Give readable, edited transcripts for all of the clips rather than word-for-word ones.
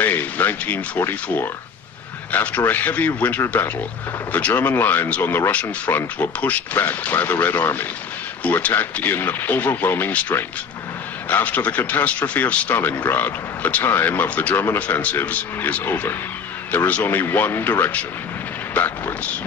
May 1944. After a heavy winter battle, the German lines on the Russian front were pushed back by the Red Army, who attacked in overwhelming strength. After the catastrophe of Stalingrad, the time of the German offensives is over. There is only one direction, backwards.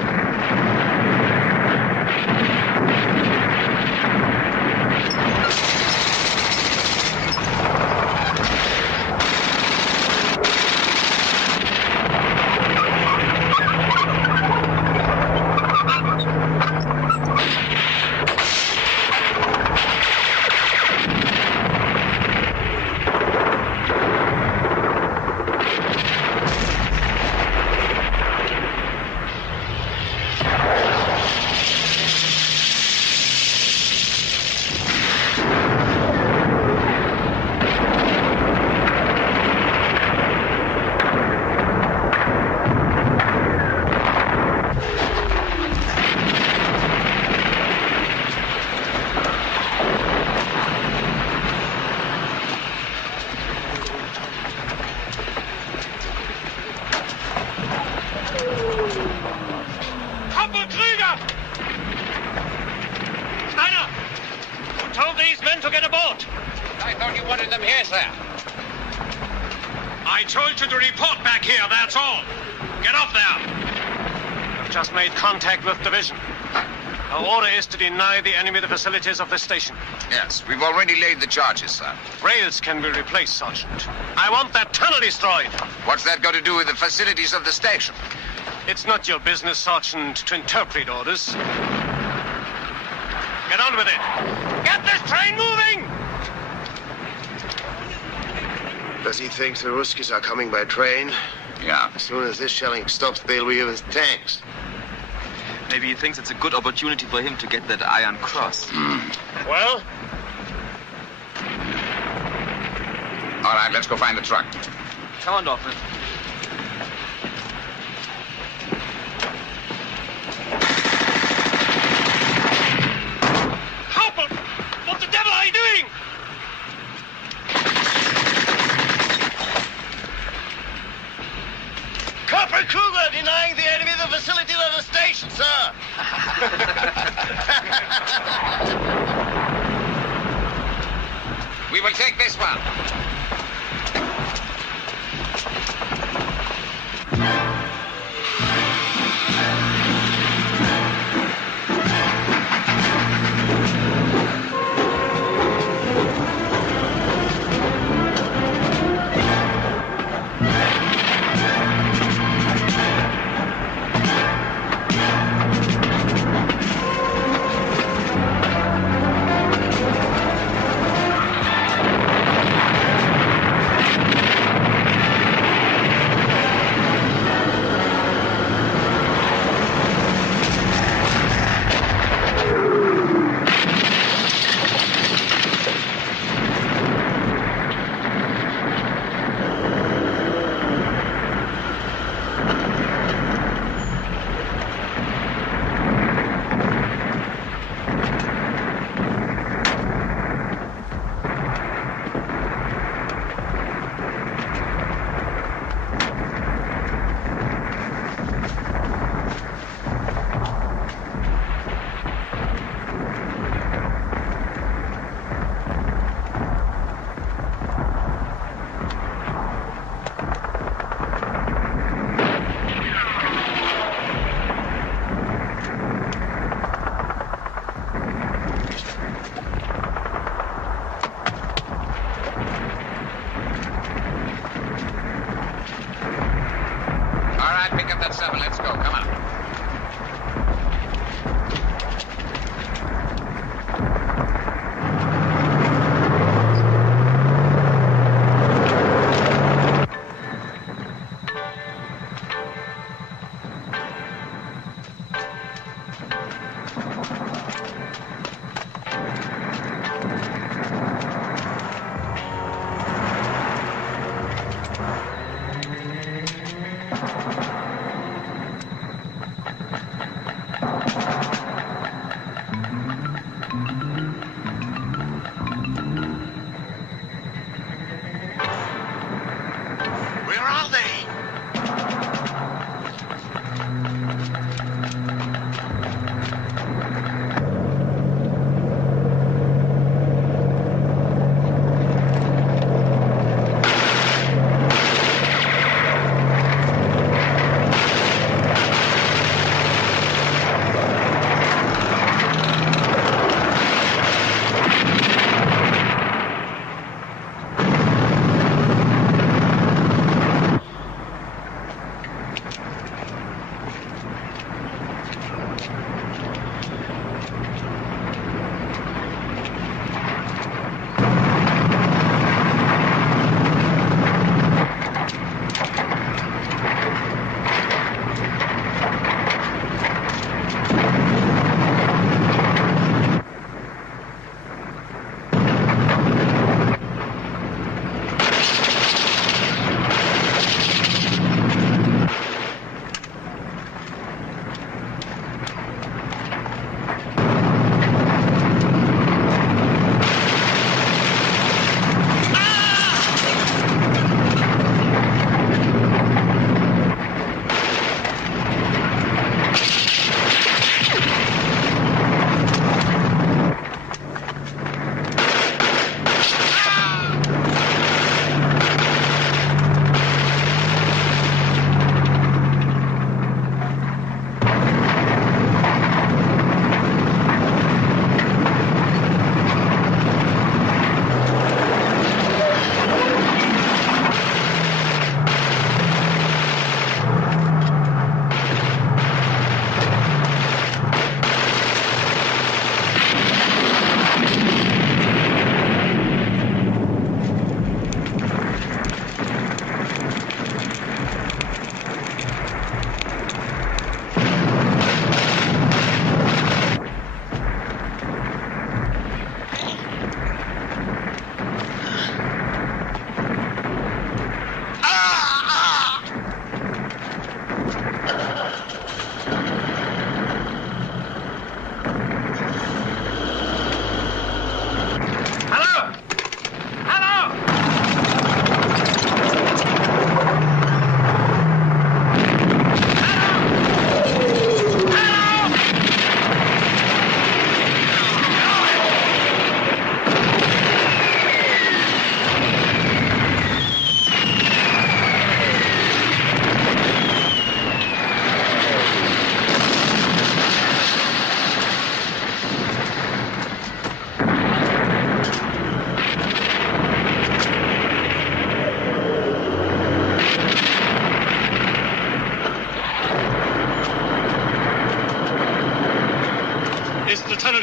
I told you to report back here, that's all. Get up there. I've just made contact with division. Our order is to deny the enemy the facilities of the station. Yes, we've already laid the charges, sir. Rails can be replaced, Sergeant. I want that tunnel destroyed. What's that got to do with the facilities of the station? It's not your business, Sergeant, to interpret orders. Get on with it. Get this train moving! Does he think the Ruskies are coming by train? Yeah. As soon as this shelling stops, they'll be with tanks. Maybe he thinks it's a good opportunity for him to get that Iron Cross. Well? All right, let's go find the truck. Come on, Dorfman. Hauptmann! What the devil are you doing? Corporal Kruger denying the enemy the facilities of the station, sir. We will take this one. Let's go. Come on.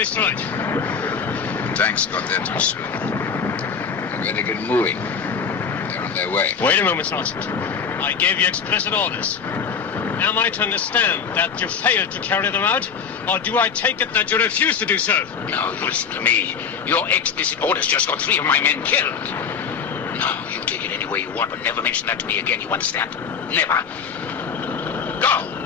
destroyed. The tanks got there too soon. We better get moving. They're on their way. Wait a moment, Sergeant. I gave you explicit orders. Am I to understand that you failed to carry them out, or do I take it that you refuse to do so? No, you listen to me. Your explicit orders just got 3 of my men killed. No, you take it any way you want, but never mention that to me again, you understand? Never. Go!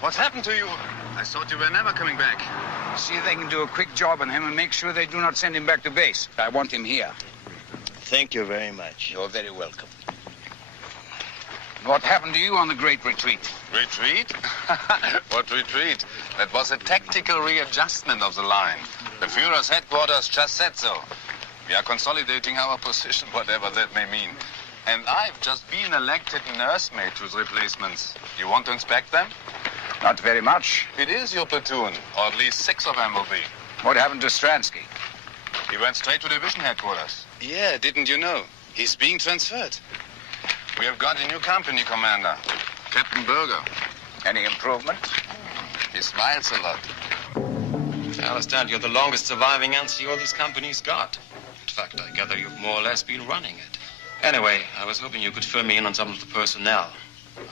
What's happened to you? I thought you were never coming back. See if they can do a quick job on him and make sure they do not send him back to base. I want him here. Thank you very much. You're very welcome. What happened to you on the Great Retreat? Retreat? What retreat? That was a tactical readjustment of the line. The Führer's headquarters just said so. We are consolidating our position, whatever that may mean. And I've just been elected nursemaid to the replacements. You want to inspect them? Not very much. It is your platoon, or at least 6 of them will be. What happened to Stransky? He went straight to division headquarters. Yeah, didn't you know? He's being transferred. We have got a new company commander, Captain Berger. Any improvement? He smiles a lot. I understand you're the longest surviving NCO this company's got. In fact, I gather you've more or less been running it. Anyway, I was hoping you could fill me in on some of the personnel.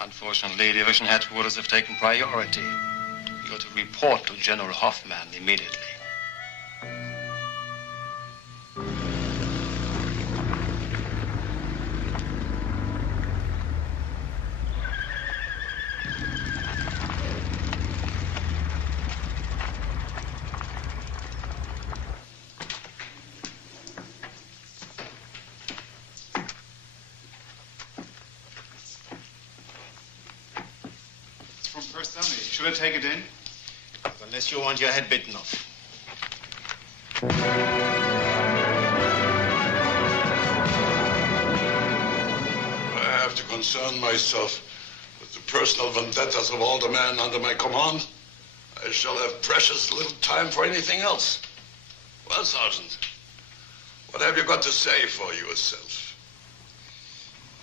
Unfortunately, division headquarters have taken priority. You're to report to General Hoffman immediately. Should I take it in? Unless you want your head bitten off. I have to concern myself with the personal vendettas of all the men under my command. I shall have precious little time for anything else. Well, Sergeant, what have you got to say for yourself?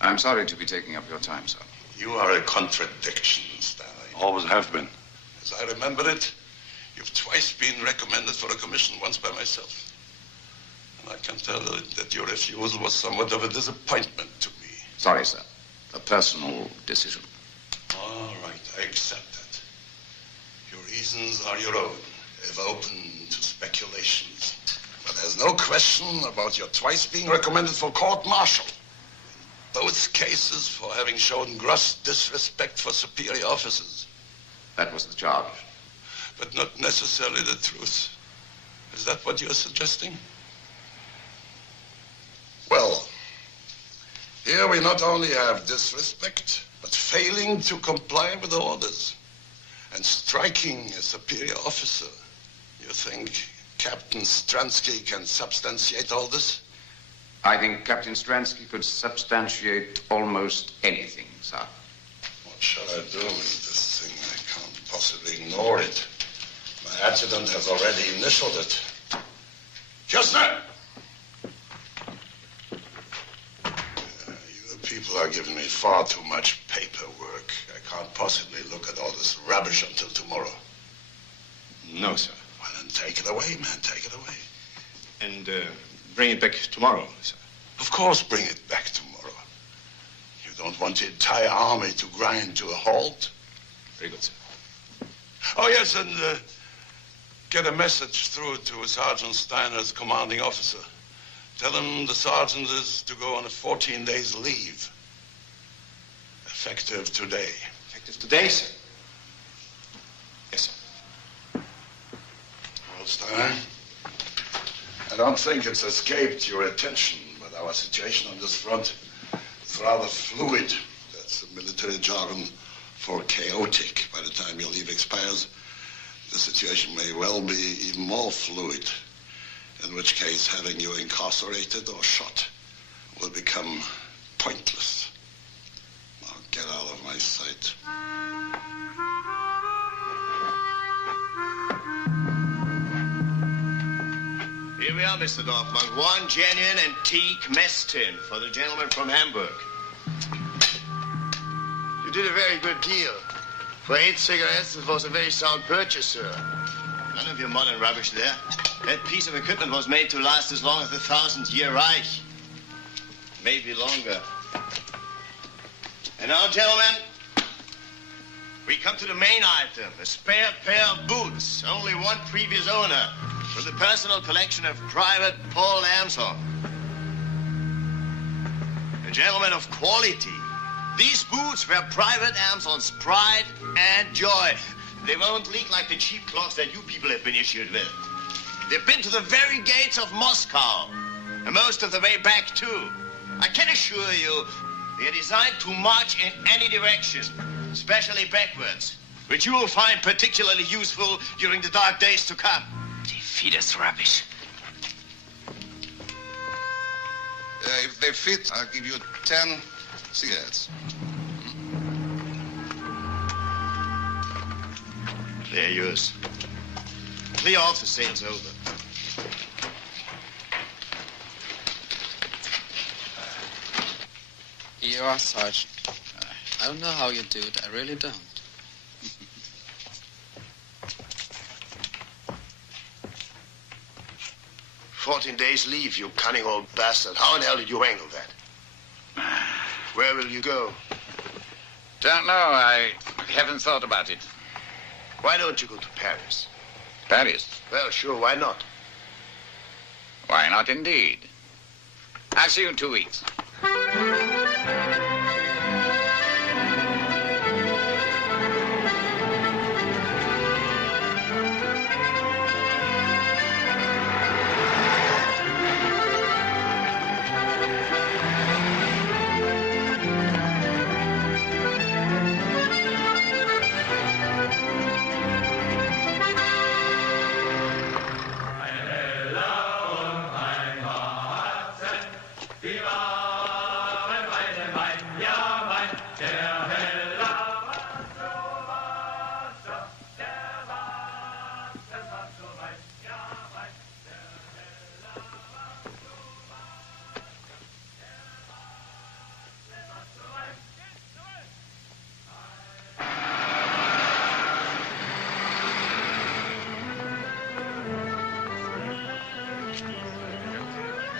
I'm sorry to be taking up your time, sir. You are a contradiction, Stanley. Always have been. As I remember it, you've twice been recommended for a commission, once by myself. And I can tell that your refusal was somewhat of a disappointment to me. Sorry, sir. A personal decision. All right, I accept that. Your reasons are your own, if open to speculations. But there's no question about your twice being recommended for court-martial. Both cases for having shown gross disrespect for superior officers. That was the charge. But not necessarily the truth. Is that what you're suggesting? Well, here we not only have disrespect, but failing to comply with the orders and striking a superior officer. You think Captain Stransky can substantiate all this? I think Captain Stransky could substantiate almost anything, sir. What shall I do with this thing? I can't possibly ignore it. My adjutant has already initialed it. Kistner! You people are giving me far too much paperwork. I can't possibly look at all this rubbish until tomorrow. No, sir. Well, then take it away, man. Take it away. And bring it back tomorrow, sir. Of course, bring it back tomorrow. You don't want the entire army to grind to a halt? Very good, sir. Oh, yes, and get a message through to Sergeant Steiner's commanding officer. Tell him the sergeant is to go on a 14 days leave. Effective today. Effective today, sir? Yes, sir. Well, Steiner, I don't think it's escaped your attention, but our situation on this front It's rather fluid. That's the military jargon for chaotic. By the time your leave expires, the situation may well be even more fluid, in which case having you incarcerated or shot will become pointless. Now get out of my sight. Here we are, Mr. Dorfman. One genuine antique mess tin for the gentleman from Hamburg. You did a very good deal. For 8 cigarettes, it was a very sound purchase, sir. None of your modern rubbish there. That piece of equipment was made to last as long as the 1000-year Reich. Maybe longer. And now, gentlemen, we come to the main item, a spare pair of boots. Only one previous owner. From the personal collection of Private Paul Amson. A gentleman of quality. These boots were Private Amson's pride and joy. They won't leak like the cheap clogs that you people have been issued with. They've been to the very gates of Moscow, and most of the way back, too. I can assure you, they are designed to march in any direction, especially backwards, which you will find particularly useful during the dark days to come. Feed us rubbish. If they fit, I'll give you 10 cigarettes. They're yours. Clear off, the sale's over. You are, Sergeant. I don't know how you do it. I really don't. 14 days leave, you cunning old bastard. How in hell did you angle that? Where will you go? Don't know. I haven't thought about it. Why don't you go to Paris? Paris? Well, sure, why not? Why not, indeed? I'll see you in 2 weeks.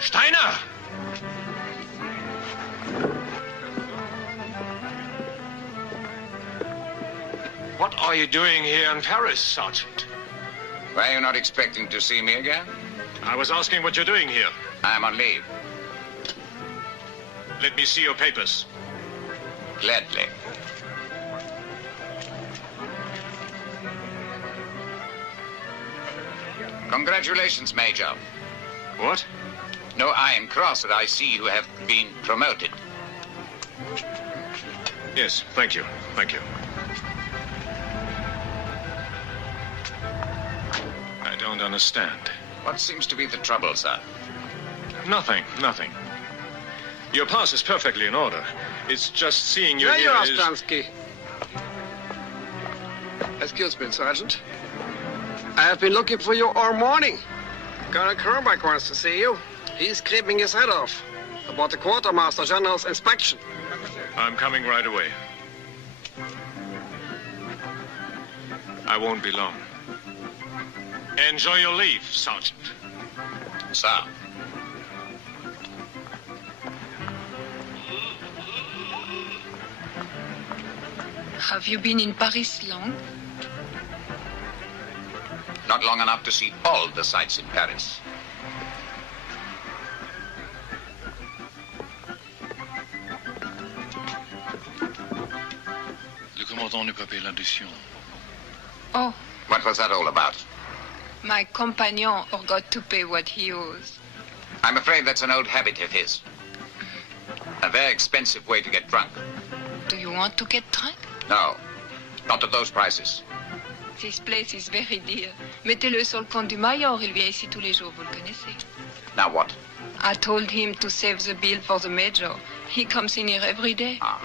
Steiner! What are you doing here in Paris, Sergeant? Were you not expecting to see me again? I was asking what you're doing here. I'm on leave. Let me see your papers. Gladly. Congratulations, Major. What? No Iron Cross that I see you have been promoted. Yes, thank you. Thank you. I don't understand. What seems to be the trouble, sir? Nothing, nothing. Your pass is perfectly in order. It's just seeing you There here you are, is... Stransky. Excuse me, Sergeant. I have been looking for you all morning. Colonel Kronbach wants to see you. He's scraping his head off about the Quartermaster General's inspection. I'm coming right away. I won't be long. Enjoy your leave, Sergeant. Sir. Have you been in Paris long? Not long enough to see all the sights in Paris. Le commandant ne peut payer l'addition. Oh, What was that all about? my compagnon forgot to pay what he owes. I'm afraid that's an old habit of his. A very expensive way to get drunk. Do you want to get drunk? No, not at those prices. This place is very dear. Mettez-le sur le compte du Mayor. Il vient ici tous les jours, vous le connaissez. Now what? I told him to save the bill for the Major. He comes in here every day. Ah.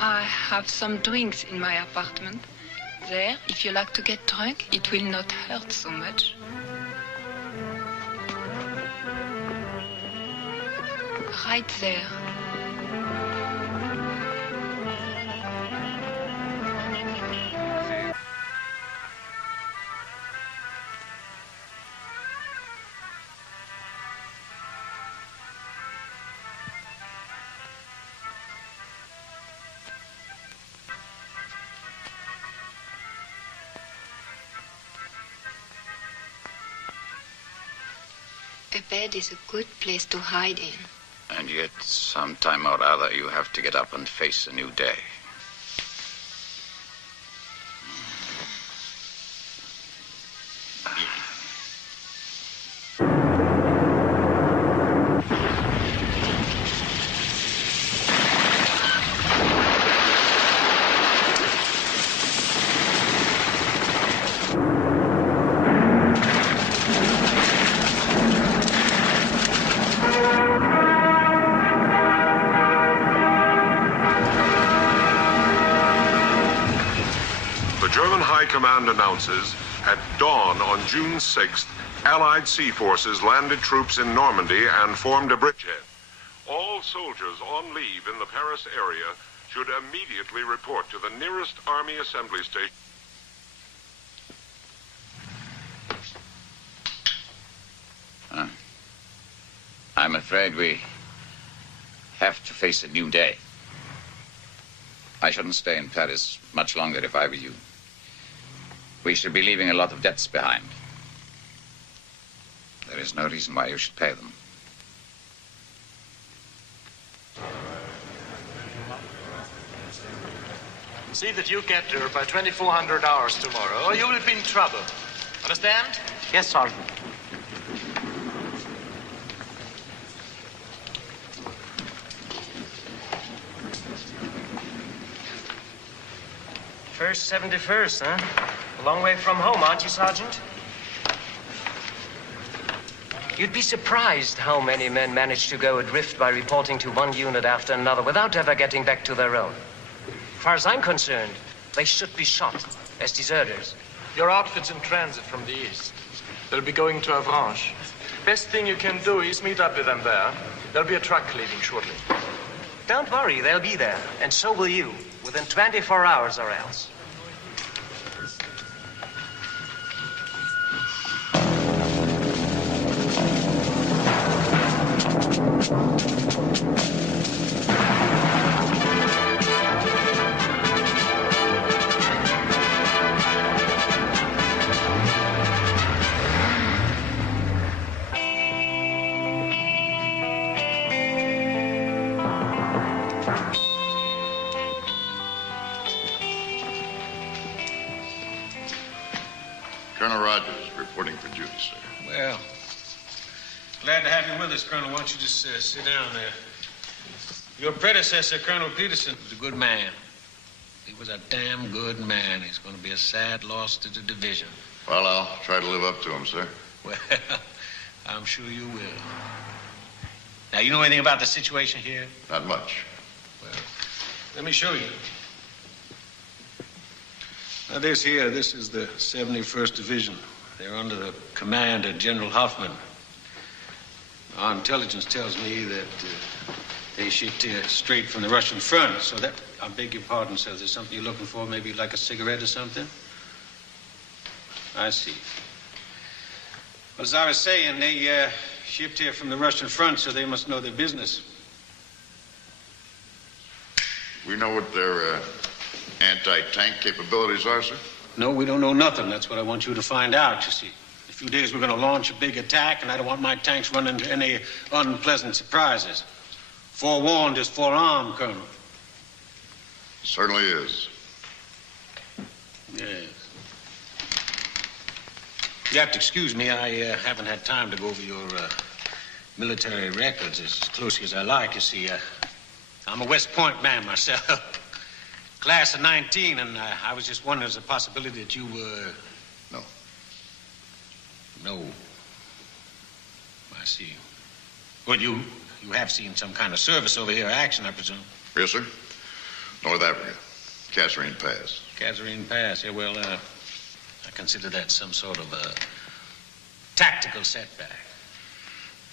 I have some drinks in my apartment. There, if you like to get drunk, it will not hurt so much. Right there. A bed is a good place to hide in. And yet, sometime or other, you have to get up and face a new day. Command announces, at dawn on June 6th, Allied sea forces landed troops in Normandy and formed a bridgehead. All soldiers on leave in the Paris area should immediately report to the nearest Army assembly station. I'm afraid we have to face a new day. I shouldn't stay in Paris much longer if I were you. We should be leaving a lot of debts behind. There is no reason why you should pay them. See that you get her by 2400 hours tomorrow, or you will be in trouble. Understand? Yes, Sergeant. First 71st, huh? A long way from home, aren't you, Sergeant? You'd be surprised how many men manage to go adrift by reporting to one unit after another without ever getting back to their own. As far as I'm concerned, they should be shot as deserters. Your outfit's in transit from the east. They'll be going to Avranches. Best thing you can do is meet up with them there. There'll be a truck leaving shortly. Don't worry, they'll be there. And so will you, within 24 hours or else. Colonel Rogers reporting for duty, sir. Well, glad to have you with us, Colonel. Why don't you just sit down there? Your predecessor, Colonel Peterson, was a good man. He was a damn good man. He's going to be a sad loss to the division. Well, I'll try to live up to him, sir. Well, I'm sure you will. Now, you know anything about the situation here? Not much. Well, let me show you. Now, this is the 71st Division. They're under the command of General Hoffman. Our intelligence tells me that they shipped here straight from the Russian front, so that, I beg your pardon, sir, there's something you're looking for, maybe like a cigarette or something? I see. Well, as I was saying, they shipped here from the Russian front, so they must know their business. We know what their anti-tank capabilities are, sir? No, we don't know nothing. That's what I want you to find out, you see. In a few days, we're going to launch a big attack, and I don't want my tanks running into any unpleasant surprises. Forewarned is forearmed, Colonel. Certainly is. Yes. You have to excuse me. I haven't had time to go over your military records as closely as I like. You see, I'm a West Point man myself. Class of 19, and I was just wondering, there's a possibility that you were... No. No. I see. Well, you have seen some kind of service over here, action, I presume. Yes, sir. North Africa. Kasserine Pass. Kasserine Pass. Yeah, well, I consider that some sort of a tactical setback.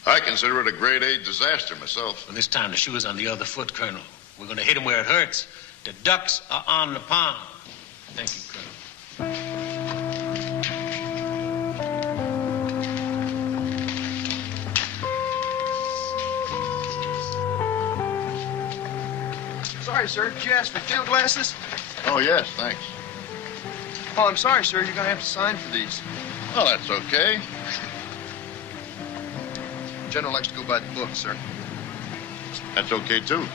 I consider it a grade A disaster myself. Well, this time the shoe is on the other foot, Colonel. We're going to hit him where it hurts. The ducks are on the pond. Thank you, Colonel. Sorry, sir. Did you ask for field glasses? Oh, yes, thanks. Oh, I'm sorry, sir. You're going to have to sign for these. Oh, that's okay. General likes to go by the book, sir. That's okay, too.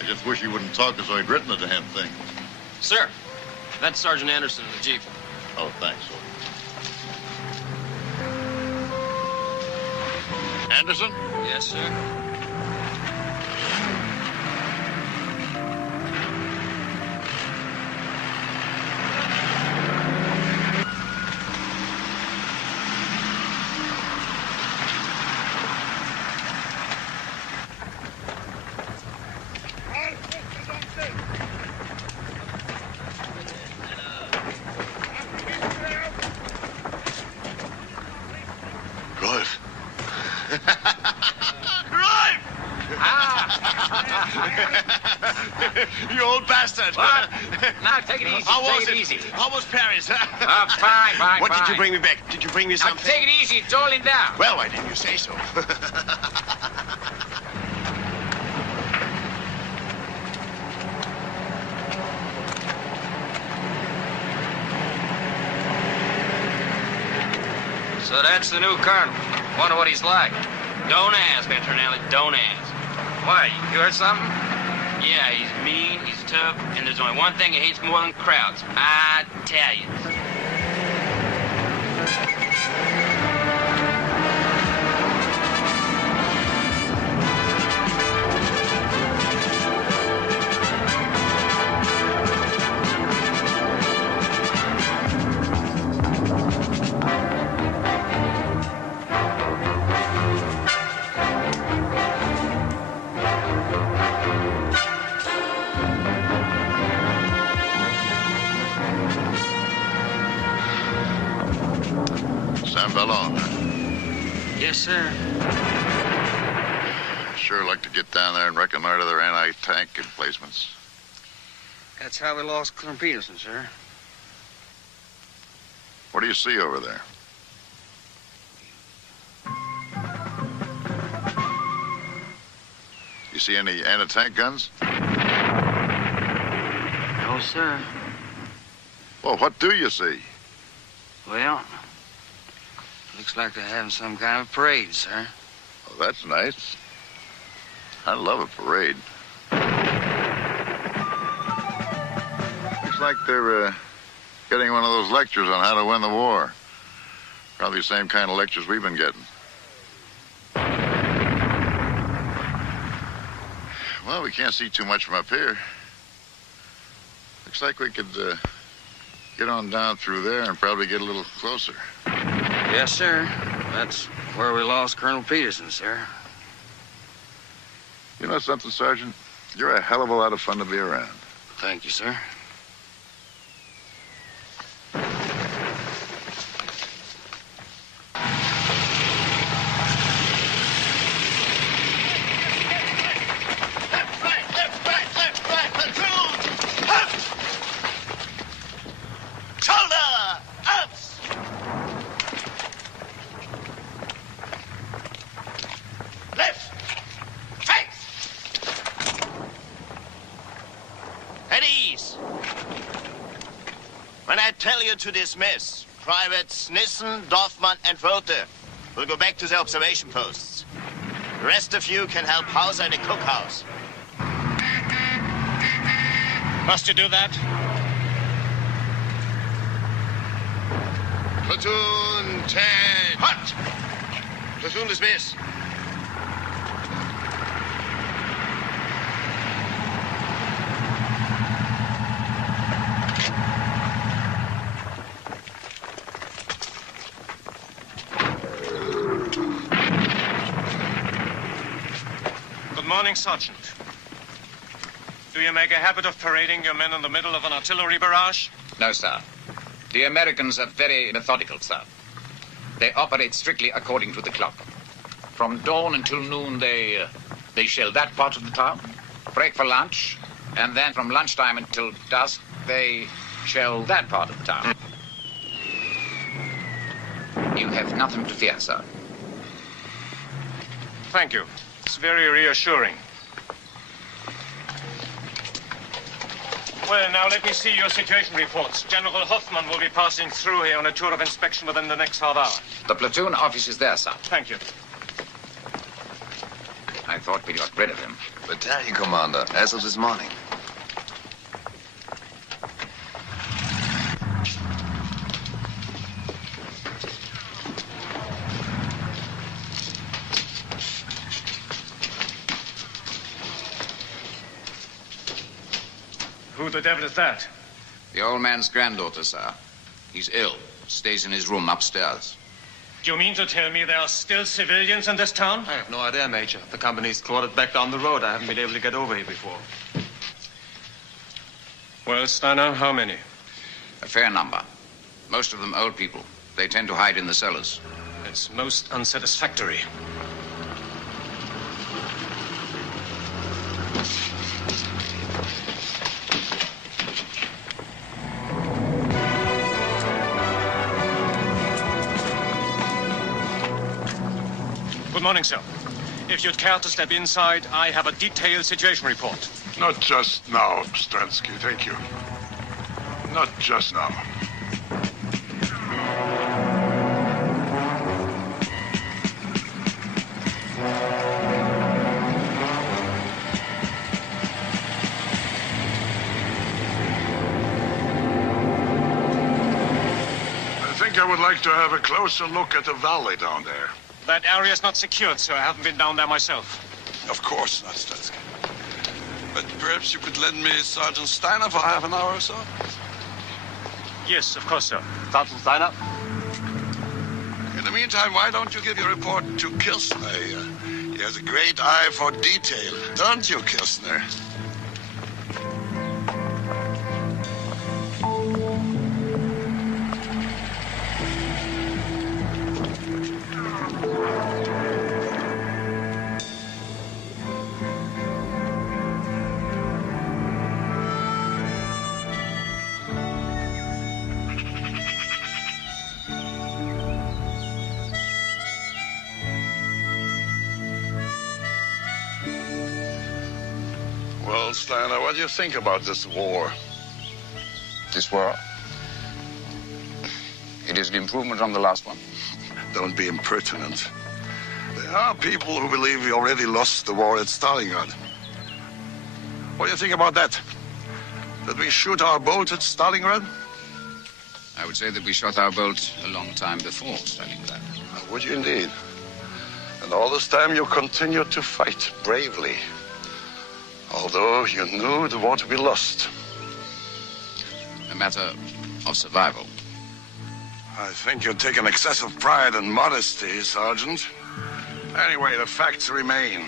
I just wish he wouldn't talk as though he'd written the damn thing. Sir, that's Sergeant Anderson in the Jeep. Oh, thanks. Anderson? Yes, sir. You old bastard. What? Now, take it easy. Take it easy. How was Paris? Fine. What did you bring me back? Did you bring me something? Now, take it easy. It's all in down. Well, why didn't you say so? So that's the new colonel. Wonder what he's like. Don't ask, Petronelli. Don't ask. Why? You heard something? Yeah, he's mean, he's tough, and there's only one thing he hates more than crowds. Italians. Yes, sir. Sure like to get down there and reconnoiter their anti-tank emplacements. That's how we lost Colonel Peterson, sir. What do you see over there? You see any anti-tank guns? No, sir. Well, what do you see? Well, looks like they're having some kind of parade, sir. Oh, that's nice. I love a parade. Looks like they're getting one of those lectures on how to win the war. Probably the same kind of lectures we've been getting. Well, we can't see too much from up here. Looks like we could get on down through there and probably get a little closer. Yes, sir. That's where we lost Colonel Peterson, sir. You know something, Sergeant? You're a hell of a lot of fun to be around. Thank you, sir. To dismiss. Privates Nissen, Dorfman, and Rothe will go back to their observation posts. The rest of you can help Hauser in the cookhouse. Must you do that? Platoon 10. Hot! Platoon dismiss. morning, Sergeant. Do you make a habit of parading your men in the middle of an artillery barrage? No, sir. The Americans are very methodical, sir. They operate strictly according to the clock. From dawn until noon, they shell that part of the town, break for lunch, and then from lunchtime until dusk, they shell that part of the town. You have nothing to fear, sir. Thank you. It's very reassuring. Well, now let me see your situation reports. General Hoffman will be passing through here on a tour of inspection within the next half hour. The platoon office is there, sir. Thank you. I thought we got rid of him. Battalion commander, as of this morning. Who the devil is that? The old man's granddaughter, sir. He's ill. Stays in his room upstairs. Do you mean to tell me there are still civilians in this town? I have no idea, Major. The company's quartered back down the road. I haven't been able to get over here before. Well, Steiner, how many? A fair number. Most of them old people. They tend to hide in the cellars. It's most unsatisfactory. Good morning, sir. If you'd care to step inside, I have a detailed situation report. Not just now, Stransky, thank you. Not just now. I think I would like to have a closer look at the valley down there. That area is not secured, sir. I haven't been down there myself. Of course not, Stransky. But perhaps you could lend me Sergeant Steiner for half an hour or so? Yes, of course, sir. Sergeant Steiner? In the meantime, why don't you give your report to Kirchner? He has a great eye for detail, don't you, Kirchner? Well, Steiner, what do you think about this war? This war? It is an improvement from the last one. Don't be impertinent. There are people who believe we already lost the war at Stalingrad. What do you think about that? Did we shoot our boat at Stalingrad? I would say that we shot our bolt a long time before Stalingrad. Would you indeed? And all this time you continued to fight bravely. Although you knew the war to be lost. A matter of survival. I think you take an excessive pride and modesty, Sergeant. Anyway, the facts remain.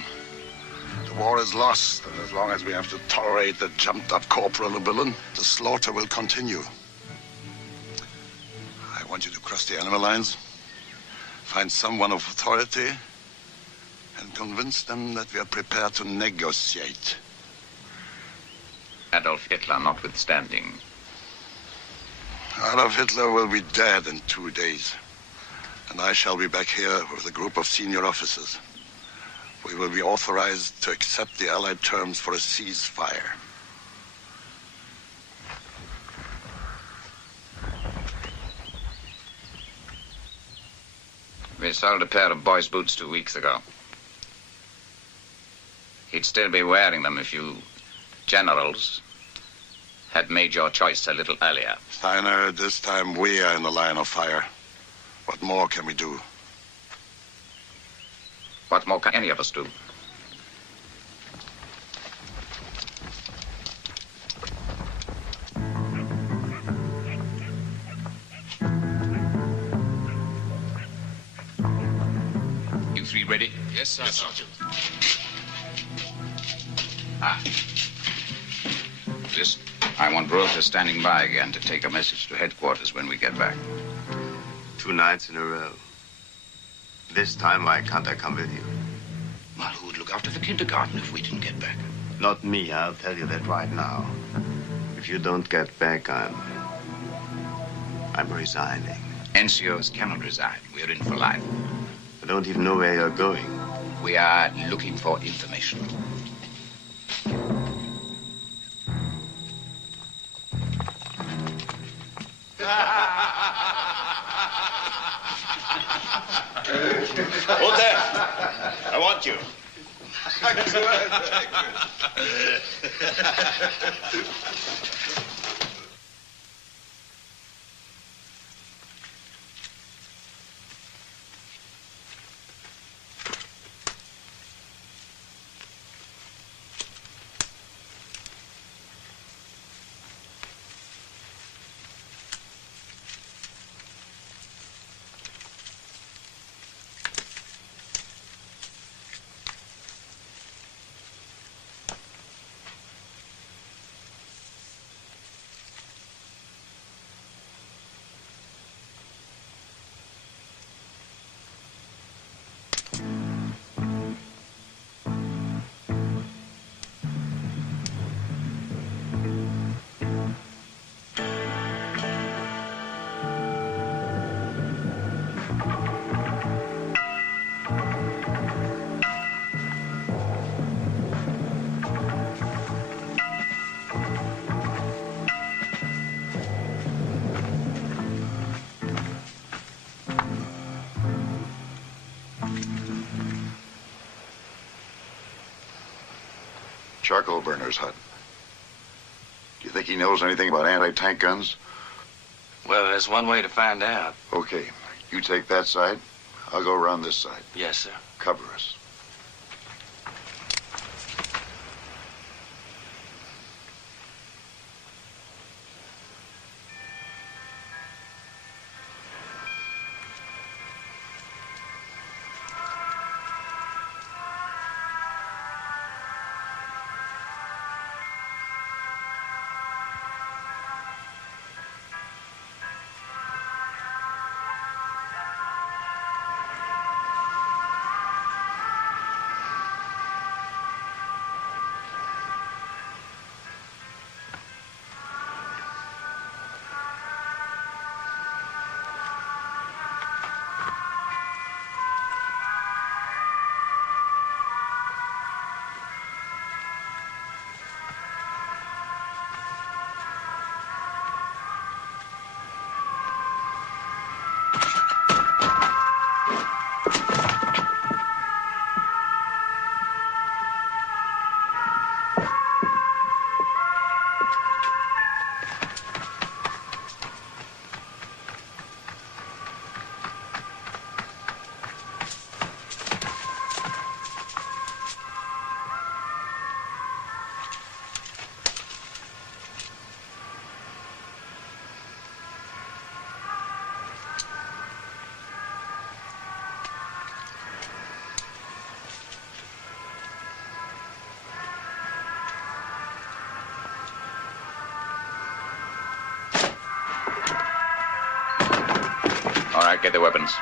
The war is lost, and as long as we have to tolerate the jumped-up Corporal Lubilin, the slaughter will continue. I want you to cross the enemy lines, find someone of authority, and convince them that we are prepared to negotiate. Adolf Hitler notwithstanding. Adolf Hitler will be dead in 2 days. And I shall be back here with a group of senior officers. We will be authorized to accept the Allied terms for a ceasefire. We sold a pair of boys' boots 2 weeks ago. He'd still be wearing them if you generals had made your choice a little earlier. Steiner, this time we are in the line of fire. What more can we do? What more can any of us do? You three ready? Yes, sir. Yes, Sergeant. Listen, I want Rota standing by again to take a message to headquarters when we get back. 2 nights in a row. This time, why can't I come with you? Well, who would look after the kindergarten if we didn't get back? Not me, I'll tell you that right now. If you don't get back, I'm resigning. NCOs cannot resign. We're in for life. I don't even know where you're going. We are looking for information. Hold there. I want you. Charcoal burner's hut. Do you think he knows anything about anti-tank guns? Well, there's one way to find out. Okay, you take that side. I'll go around this side. Yes, sir. Cover us. All right, get the weapons.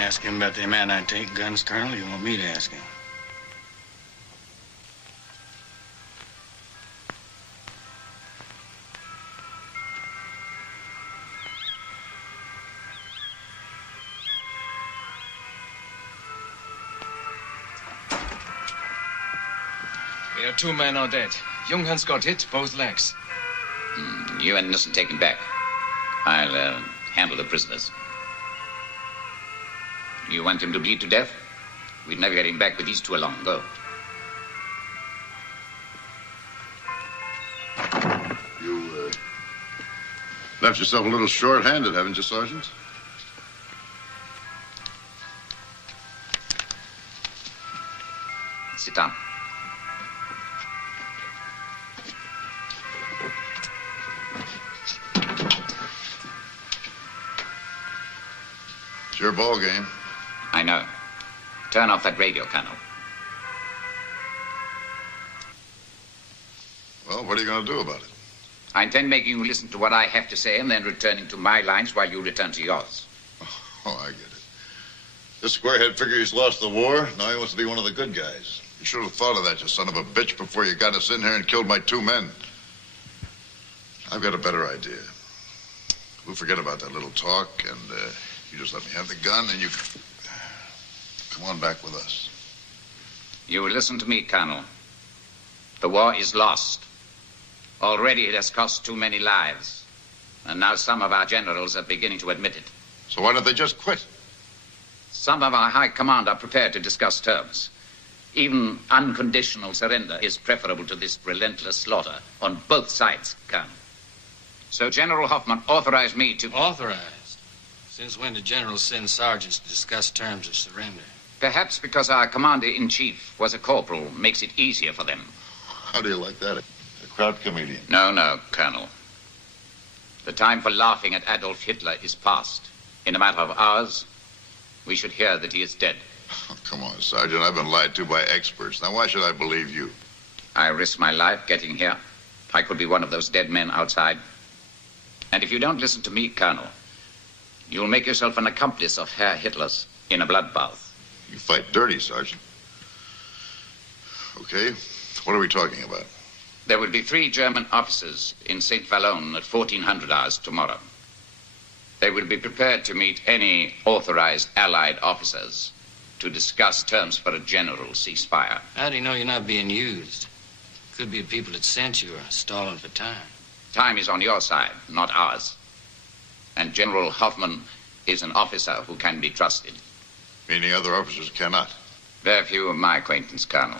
Ask him about them anti-tank guns, Colonel. You want me to ask him? There are 2 men are dead. Junghans got hit, both legs. You and Nielsen take him back. I'll handle the prisoners. You want him to bleed to death? We'd never get him back with these 2 along. Go. Left yourself a little short-handed, haven't you, Sergeant? Sit down. It's your ball game. I know. Turn off that radio, Colonel. Well, what are you going to do about it? I intend making you listen to what I have to say and then returning to my lines while you return to yours. Oh, I get it. This squarehead figure he's lost the war. Now he wants to be one of the good guys. You should have thought of that, you son of a bitch, before you got us in here and killed my 2 men. I've got a better idea. We'll forget about that little talk, and you just let me have the gun, and you come on back with us. You will listen to me, Colonel. The war is lost. Already it has cost too many lives. And now some of our generals are beginning to admit it. So why don't they just quit? Some of our high command are prepared to discuss terms. Even unconditional surrender is preferable to this relentless slaughter on both sides, Colonel. So General Hoffman authorized me to... Authorized? Since when did generals send sergeants to discuss terms of surrender? Perhaps because our commander-in-chief was a corporal makes it easier for them. How do you like that? A crowd comedian. No, Colonel. The time for laughing at Adolf Hitler is past. In a matter of hours, we should hear that he is dead. Oh, come on, Sergeant. I've been lied to by experts. Now, why should I believe you? I risked my life getting here. I could be one of those dead men outside. And if you don't listen to me, Colonel, you'll make yourself an accomplice of Herr Hitler's in a bloodbath. You fight dirty, Sergeant. Okay, what are we talking about? There will be 3 German officers in St. Vallon at 1400 hours tomorrow. They will be prepared to meet any authorized Allied officers to discuss terms for a general ceasefire. How do you know you're not being used? Could be people that sent you are stalling for time. Time is on your side, not ours. And General Hoffman is an officer who can be trusted. Meaning other officers cannot? Very few of my acquaintance, Colonel.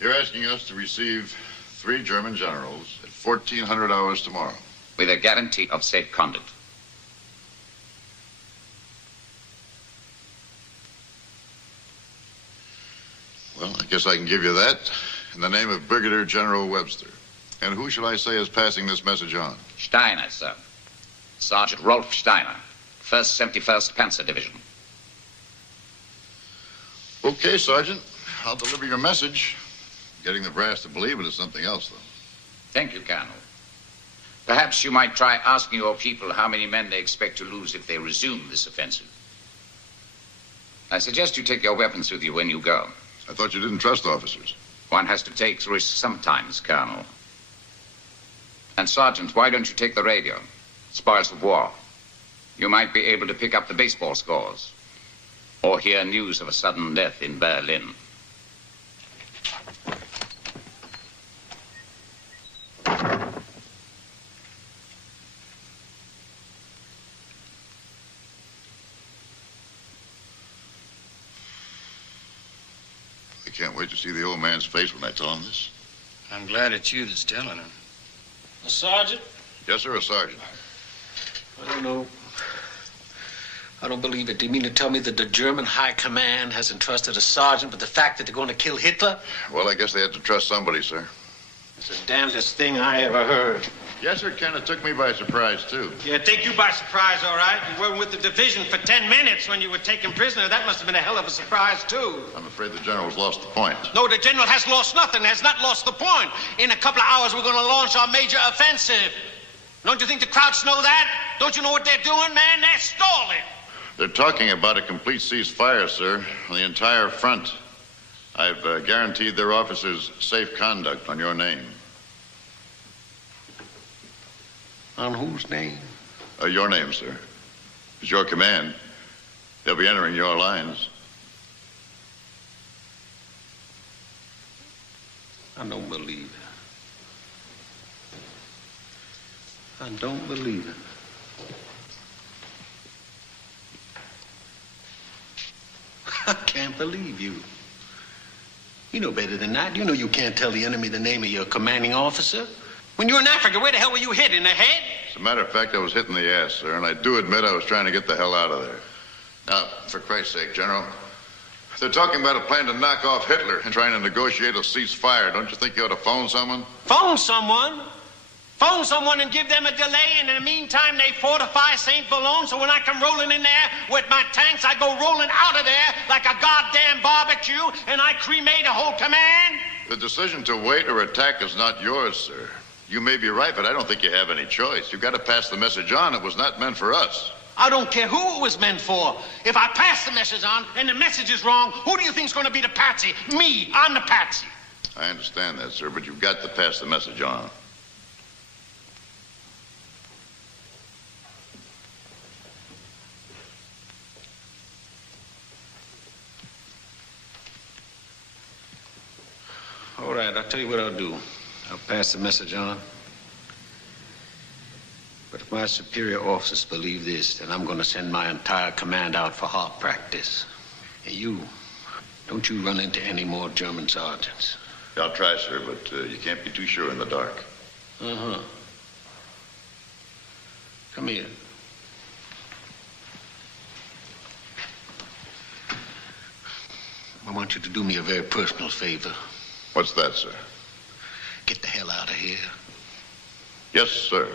You're asking us to receive 3 German generals at 1400 hours tomorrow. With a guarantee of safe conduct. Well, I guess I can give you that in the name of Brigadier General Webster. And who shall I say is passing this message on? Steiner, sir. Sergeant Rolf Steiner, 1st 71st Panzer Division. Okay, Sergeant. I'll deliver your message. Getting the brass to believe it is something else, though. Thank you, Colonel. Perhaps you might try asking your people how many men they expect to lose if they resume this offensive. I suggest you take your weapons with you when you go. I thought you didn't trust officers. One has to take risks sometimes, Colonel. And, Sergeant, why don't you take the radio? Spoils of war. You might be able to pick up the baseball scores. Or hear news of a sudden death in Berlin. I can't wait to see the old man's face when I tell him this. I'm glad it's you that's telling him. A sergeant? Yes, sir, a sergeant. I don't know. I don't believe it. Do you mean to tell me that the German High Command has entrusted a sergeant with the fact that they're going to kill Hitler? Well, I guess they had to trust somebody, sir. It's the damnedest thing I ever heard. Yes, sir, it kind of took me by surprise, too. Yeah, take you by surprise, all right. You were with the division for 10 minutes when you were taken prisoner. That must have been a hell of a surprise, too. I'm afraid the general's lost the point. No, the general has lost nothing, has not lost the point. In a couple of hours, we're going to launch our major offensive. Don't you think the Krauts know that? Don't you know what they're doing, man? They're stalling. They're talking about a complete ceasefire, sir, on the entire front. I've guaranteed their officers safe conduct on your name. On whose name? Your name, sir. It's your command. They'll be entering your lines. I don't believe it. I don't believe it. I can't believe you. You know better than that. You know you can't tell the enemy the name of your commanding officer. When you were in Africa, where the hell were you hit? In the head? As a matter of fact, I was hitting the ass, sir, and I do admit I was trying to get the hell out of there. Now, for Christ's sake, General, they're talking about a plan to knock off Hitler and trying to negotiate a ceasefire. Don't you think you ought to phone someone? Phone someone? Phone someone and give them a delay, and in the meantime, they fortify St. Boulogne, so when I come rolling in there with my tanks, I go rolling out of there like a goddamn barbecue, and I cremate a whole command? The decision to wait or attack is not yours, sir. You may be right, but I don't think you have any choice. You've got to pass the message on. It was not meant for us. I don't care who it was meant for. If I pass the message on and the message is wrong, who do you think's going to be the patsy? Me. I'm the patsy. I understand that, sir, but you've got to pass the message on. All right, I'll tell you what I'll do. I'll pass the message on. But if my superior officers believe this, then I'm going to send my entire command out for hard practice. And you, don't you run into any more German sergeants. I'll try, sir, but you can't be too sure in the dark. Uh-huh. Come here. I want you to do me a very personal favor. What's that, sir? Get the hell out of here. Yes, sir.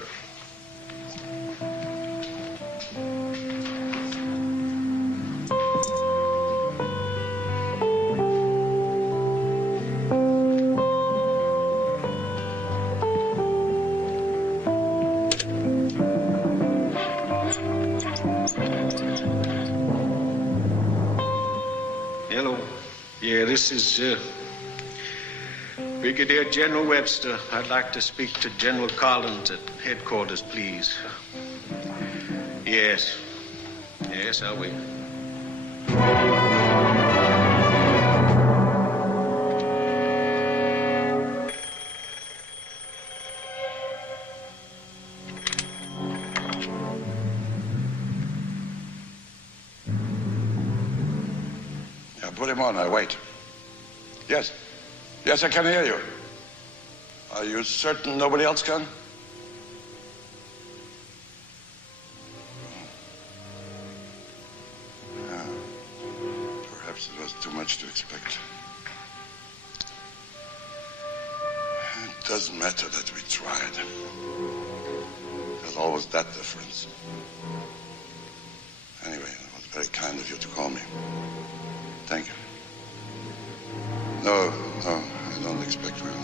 Hello. Yeah, this is, Brigadier General Webster. I'd like to speak to General Collins at headquarters, please. Yes. Yes, I'll wait. Yeah, put him on. I wait. Yes. Yes, I can hear you. Are you certain nobody else can? Yeah. Perhaps it was too much to expect. It doesn't matter that we tried. There's always that difference. Anyway, it was very kind of you to call me. Thank you. No, I don't expect we will.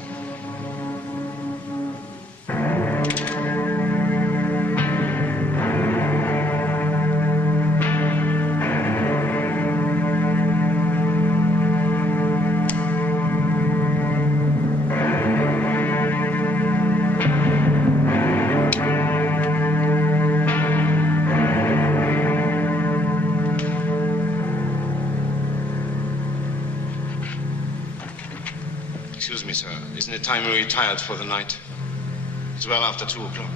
Excuse me, sir. Isn't it time we retired for the night? It's well after 2 o'clock.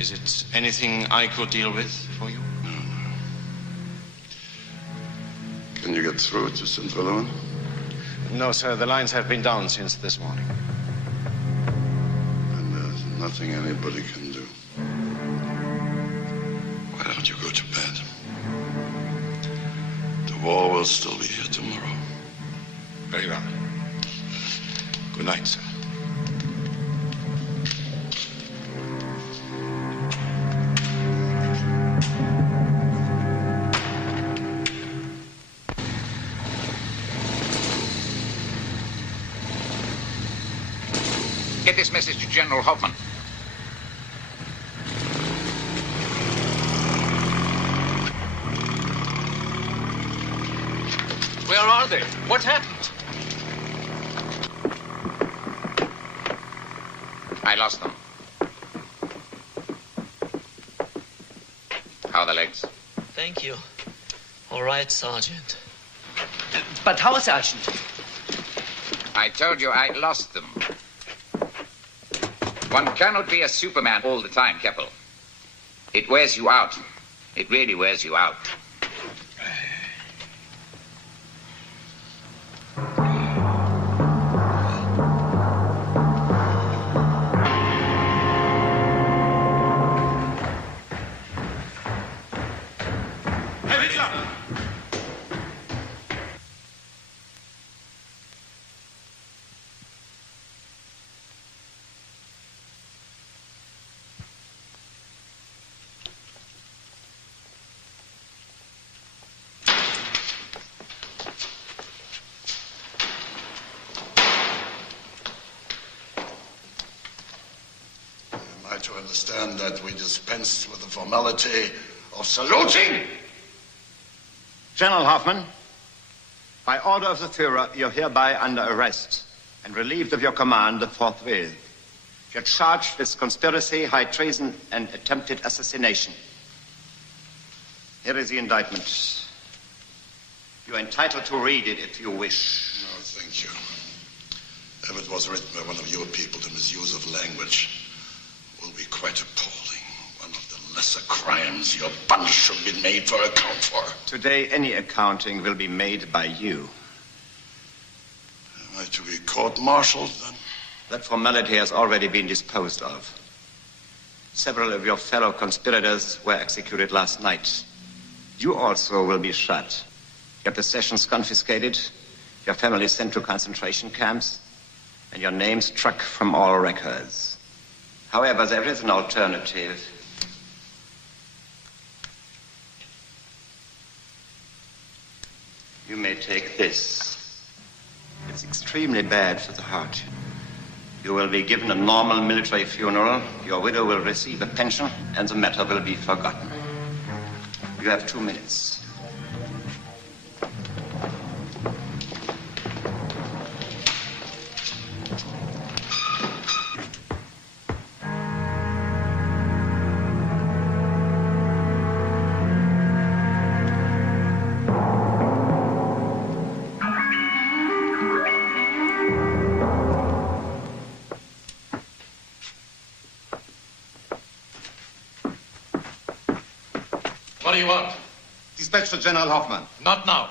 Is it anything I could deal with for you? Can you get through to St. Boulogne? No, sir. The lines have been down since this morning. And there's nothing anybody can do. Why don't you go to bed? The war will still be here tomorrow. Very well. Good night, sir. Get this message to General Hoffman. Where are they? What happened? I lost them. How are the legs? Thank you. All right, Sergeant. But how, Sergeant? I told you I lost them. One cannot be a Superman all the time, Keppel. It wears you out. It really wears you out. to understand that we dispense with the formality of saluting? General Hoffman, by order of the Führer, you're hereby under arrest and relieved of your command forthwith. You're charged with conspiracy, high treason, and attempted assassination. Here is the indictment. You're entitled to read it if you wish. No, thank you. If it was written by one of your people, the misuse of language will be quite appalling. One of the lesser crimes your bunch should be made for account for. Today, any accounting will be made by you. Am I to be court-martialed, then? That formality has already been disposed of. Several of your fellow conspirators were executed last night. You also will be shot. Your possessions confiscated, your family sent to concentration camps, and your name struck from all records. However, there is an alternative. You may take this. It's extremely bad for the heart. You will be given a normal military funeral, your widow will receive a pension, and the matter will be forgotten. You have 2 minutes. What do you want? Dispatch to General Hoffman. Not now.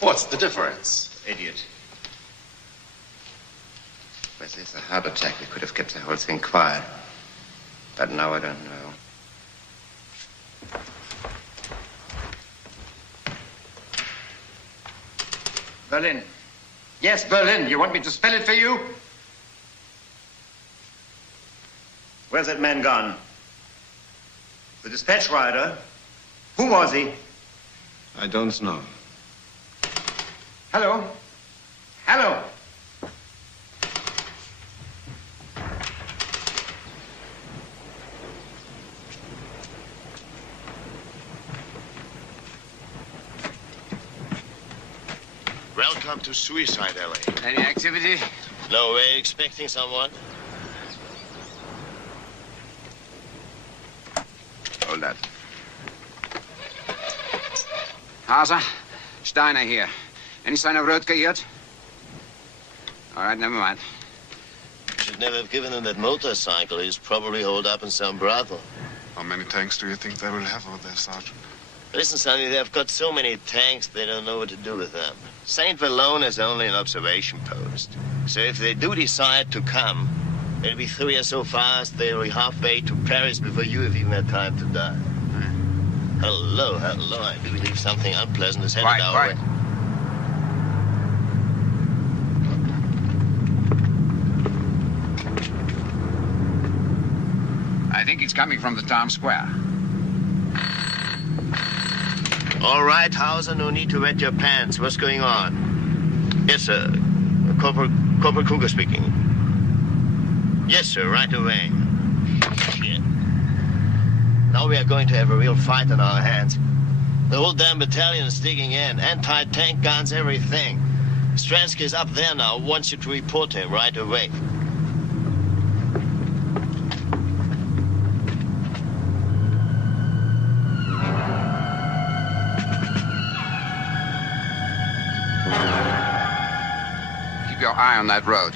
What's the difference? Idiot. With this, a heart attack, we could have kept the whole thing quiet. But now I don't know. Berlin. Yes, Berlin. You want me to spell it for you? Where's that man gone? The dispatch rider? Who was he? I don't know. Hello? Hello? Welcome to Suicide Alley. Any activity? No way, expecting someone? Hold that. Hauser, Steiner here. Any sign of Rödke yet? All right, never mind. Should never have given him that motorcycle. He's probably holed up in some brothel. How many tanks do you think they will have over there, Sergeant? Listen, Sonny, they've got so many tanks, they don't know what to do with them. St. Valone is only an observation post. So if they do decide to come, it'll be 3 or so fast, they'll be halfway to Paris before you have even had time to die. Hello, hello. I do believe something unpleasant is headed our way. I think it's coming from the town square. All right, Hauser, no need to wet your pants. What's going on? Yes, sir. Corporal Kruger speaking. Yes, sir, right away. Shit. Now we are going to have a real fight on our hands. The whole damn battalion is digging in. Anti-tank guns, everything. Stransky is up there now. Wants you to report him right away. Keep your eye on that road.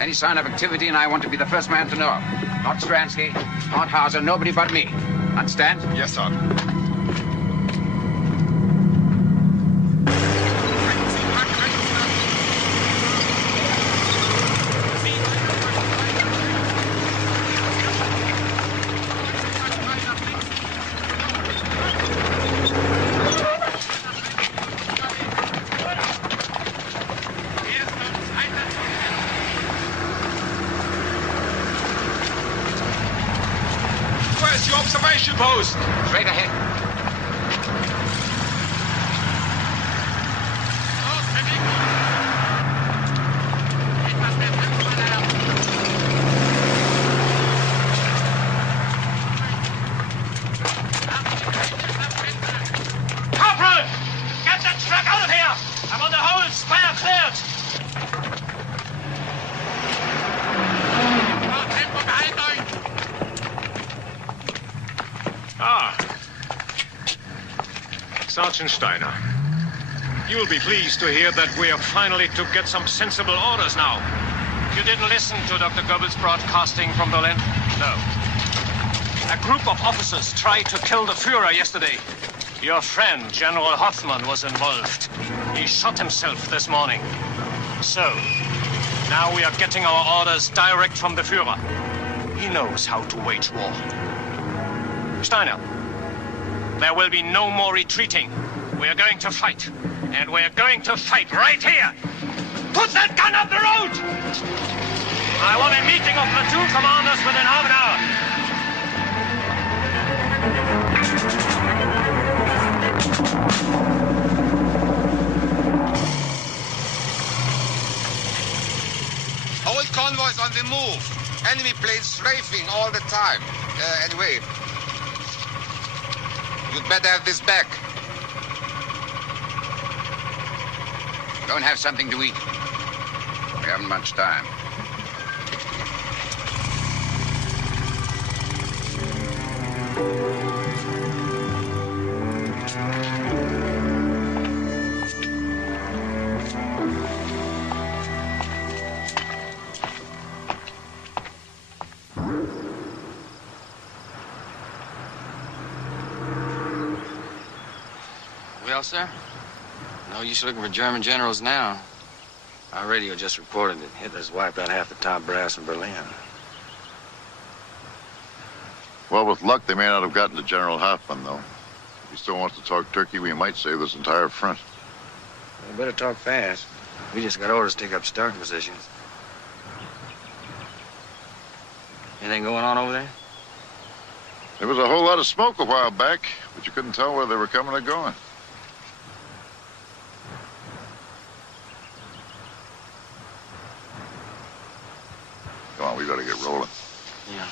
Any sign of activity, and I want to be the first man to know. Not Stransky, not Hauser, nobody but me. Understand? Yes, sir. Where's your observation post? Straight ahead. Sergeant Steiner, you'll be pleased to hear that we are finally to get some sensible orders now. You didn't listen to Dr. Goebbels' broadcasting from Berlin? No. A group of officers tried to kill the Führer yesterday. Your friend, General Hoffmann, was involved. He shot himself this morning. So, now we are getting our orders direct from the Führer. He knows how to wage war. Steiner, there will be no more retreating. We are going to fight. And we are going to fight right here. Put that gun up the road! I want a meeting of platoon commanders within half an hour. Whole convoys on the move. Enemy planes strafing all the time. Anyway, you'd better have this back. Go and have something to eat. We haven't much time. Well, sir? No use looking for German generals now. Our radio just reported that Hitler's wiped out half the top brass in Berlin. Well, with luck, they may not have gotten to General Hoffmann, though. If he still wants to talk turkey, we might save this entire front. We better talk fast. We just got orders to take up starting positions. Anything going on over there? There was a whole lot of smoke a while back, but you couldn't tell where they were coming or going. Come on, we gotta get rolling. Yeah.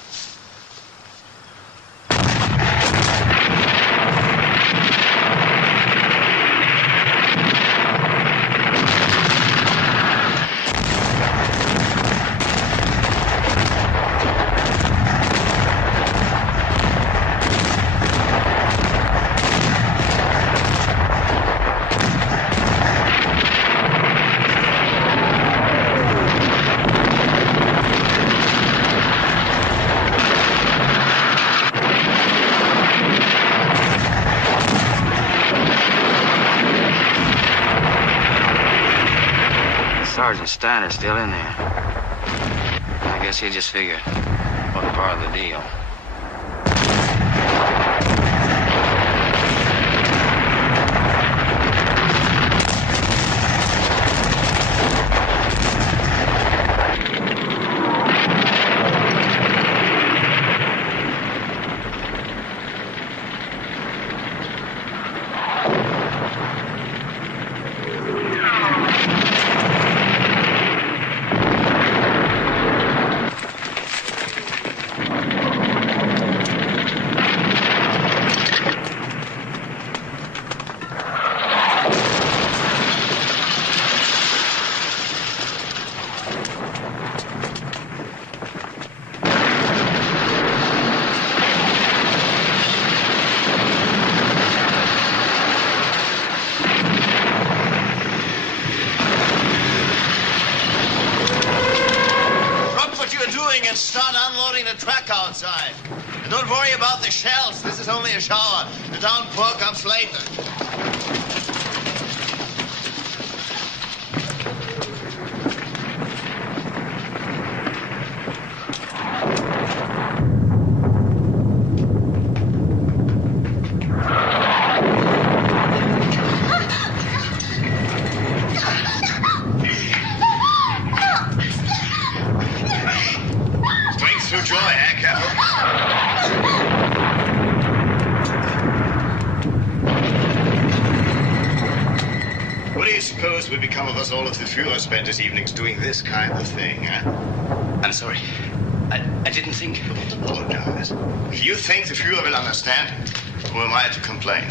Sergeant Steiner's still in there. I guess he just figured what part of the deal. And start unloading the truck outside. And don't worry about the shells. This is only a shower. The downpour comes later. Would become of us all if the Führer spent his evenings doing this kind of thing, huh? I'm sorry. I didn't think. Don't apologize. If you think the Führer will understand, who am I to complain?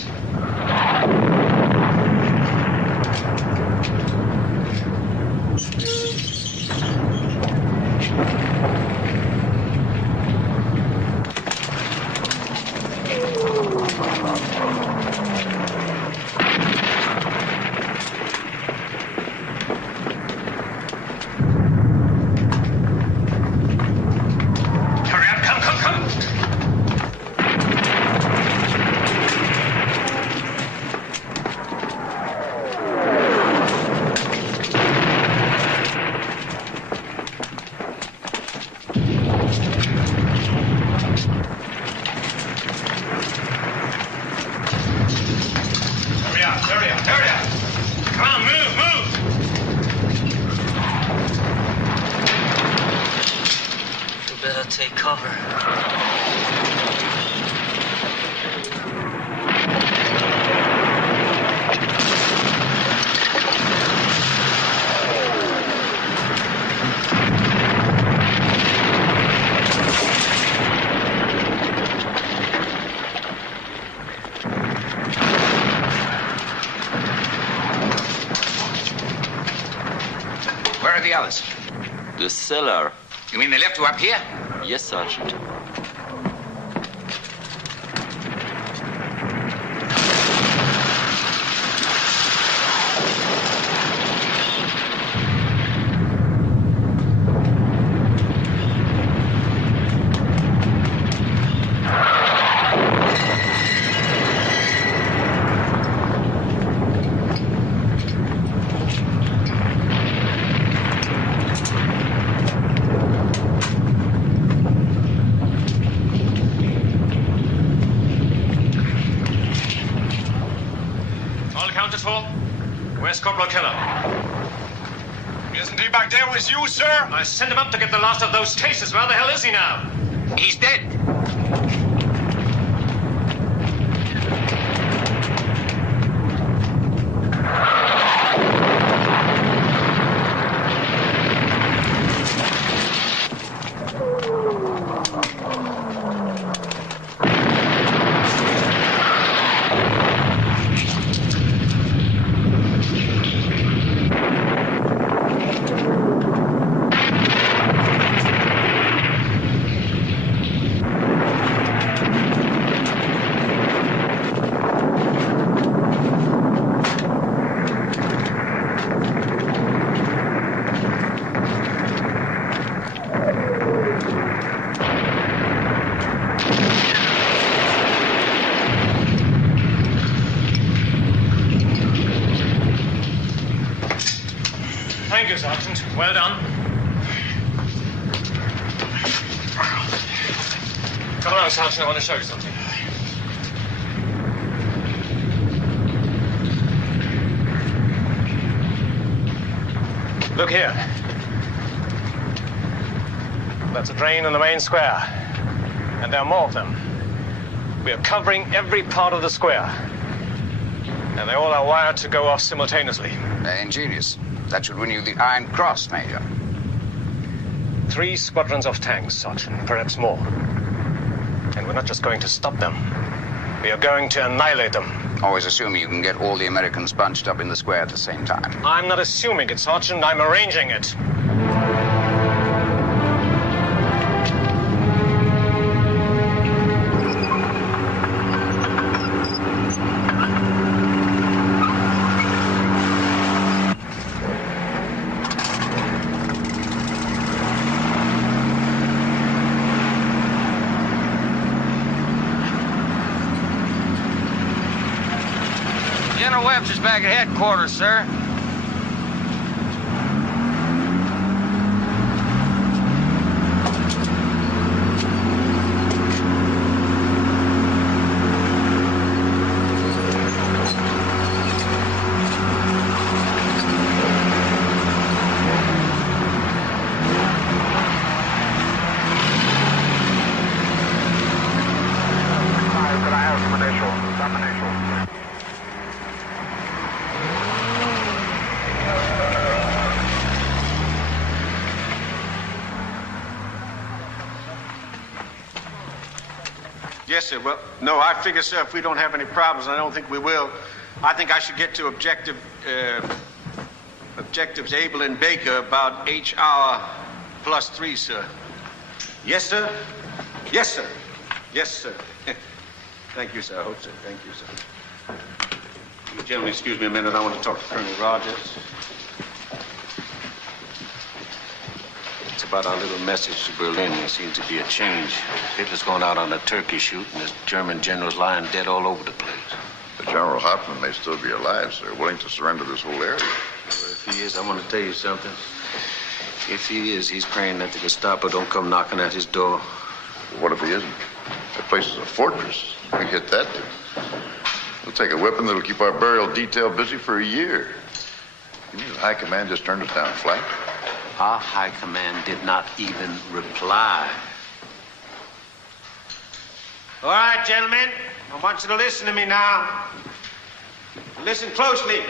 the cellar. You mean they left you up here? Yes, Sergeant. Where's Corporal Keller? Isn't he back there with you, sir? I sent him up to get the last of those cases. Where the hell is he now? He's dead. Thank you, Sergeant. Well done. Come along, Sergeant. I want to show you something. Look here. That's a drain in the main square. And there are more of them. We are covering every part of the square. And they all are wired to go off simultaneously. Ingenious. That should win you the Iron Cross, Major. 3 squadrons of tanks, Sergeant, perhaps more. And we're not just going to stop them. We are going to annihilate them. Always assuming you can get all the Americans bunched up in the square at the same time. I'm not assuming it, Sergeant. I'm arranging it. General Webster's back at headquarters, sir. Yes, sir. Well, no, I figure, sir, if we don't have any problems, and I don't think we will, I think I should get to objectives Able and Baker about H-hour +3, sir. Yes, sir? Yes, sir. Yes, sir. Thank you, sir. I hope so. Thank you, sir. You gentlemen, excuse me a minute. I want to talk to Colonel Rogers. It's about our little message to Berlin. There seems to be a change. Hitler's going out on a turkey shoot, and the German general's lying dead all over the place. But General Hoffman may still be alive, sir, willing to surrender this whole area. Well, if he is, I want to tell you something. If he is, he's praying that the Gestapo don't come knocking at his door. But what if he isn't? That place is a fortress. We hit that, dude. We'll take a weapon that'll keep our burial detail busy for a year. You mean the High Command just turned us down flat? Our High Command did not even reply. All right, gentlemen. I want you to listen to me now. Listen closely.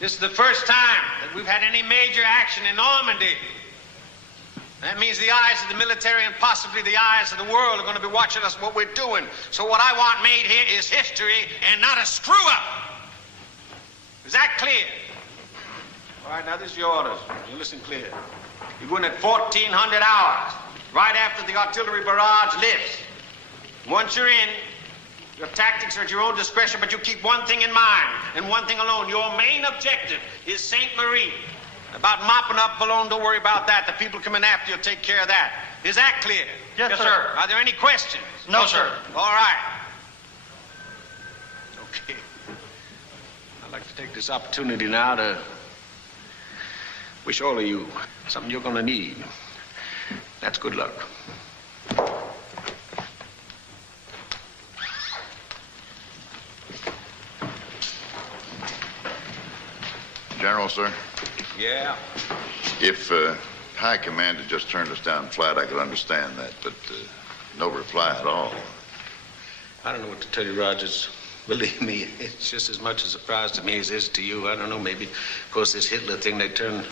This is the first time that we've had any major action in Normandy. That means the eyes of the military and possibly the eyes of the world are going to be watching us, what we're doing. So what I want made here is history and not a screw-up. Is that clear? All right, now this is your orders. You listen clear. You go in at 1400 hours, right after the artillery barrage lifts. Once you're in, your tactics are at your own discretion, but you keep one thing in mind, and one thing alone. Your main objective is St. Marie. About mopping up Boulogne, don't worry about that. The people coming after you will take care of that. Is that clear? Yes, sir. Are there any questions? No, sir. All right. Okay. I'd like to take this opportunity now to wish all of you something you're going to need. That's good luck. General, sir? Yeah? If High Command had just turned us down flat, I could understand that, but no reply at all. I don't know what to tell you, Rogers. Believe me, it's just as much a surprise to me as it is to you. I don't know, maybe, of course, this Hitler thing, they turned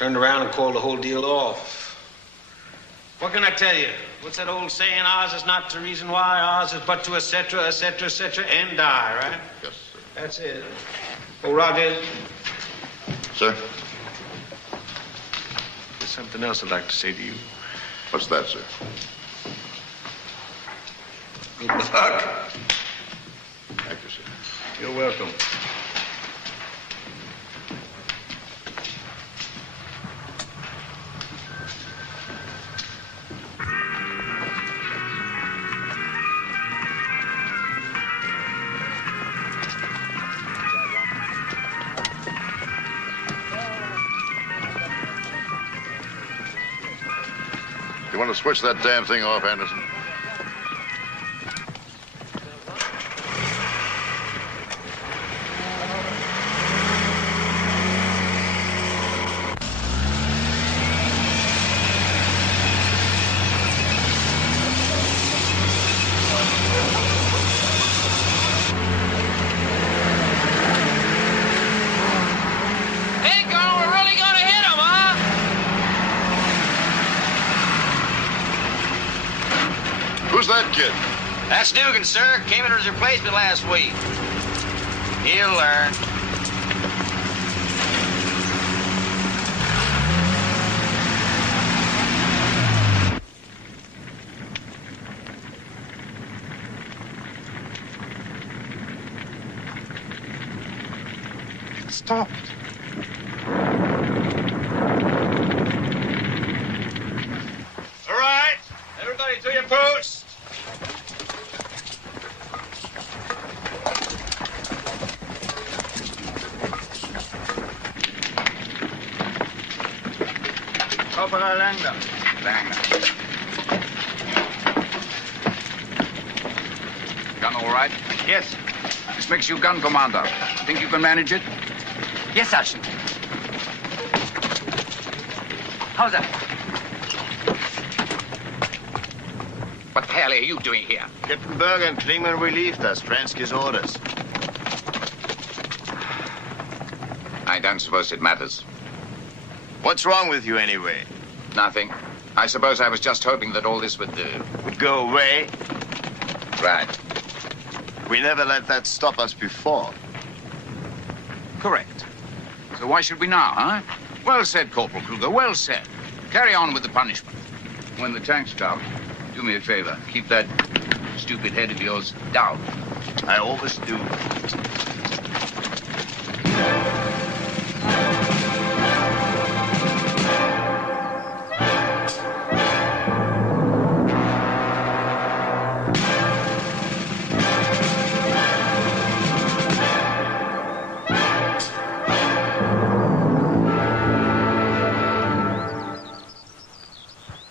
around and called the whole deal off. What can I tell you? What's that old saying? Ours is not to reason why, ours is but to et cetera, and die, right? Yes, sir. That's it. Oh, Rogers. Sir? There's something else I'd like to say to you. What's that, sir? Good luck. Thank you, sir. You're welcome. You want to switch that damn thing off, Anderson? Who's that kid? That's Dugan, sir. Came in as a replacement last week. He'll learn. It stopped. All right. Everybody to your posts. Corporal Langer. Gun all right? Yes. This makes you gun commander. Think you can manage it? Yes, Sergeant. How's that? What the hell are you doing here? Captain Berger and Klingman relieved us. Fransky's orders. I don't suppose it matters. What's wrong with you, anyway? Nothing. I suppose I was just hoping that all this would go away? Right. We never let that stop us before. Correct. So why should we now, huh? Well said, Corporal Kruger. Well said. Carry on with the punishment. When the tanks come, do me a favor. Keep that stupid head of yours down. I always do.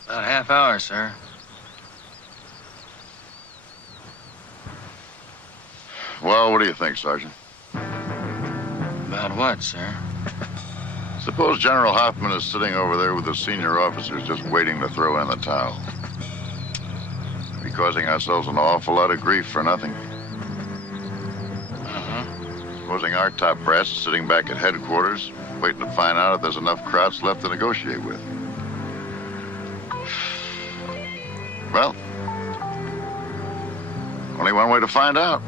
About a half hour, sir. Well, what do you think, Sergeant? About what, sir? Suppose General Hoffman is sitting over there with the senior officers just waiting to throw in the towel. We're causing ourselves an awful lot of grief for nothing. Supposing our top brass is sitting back at headquarters, waiting to find out if there's enough Krauts left to negotiate with. Well, only one way to find out.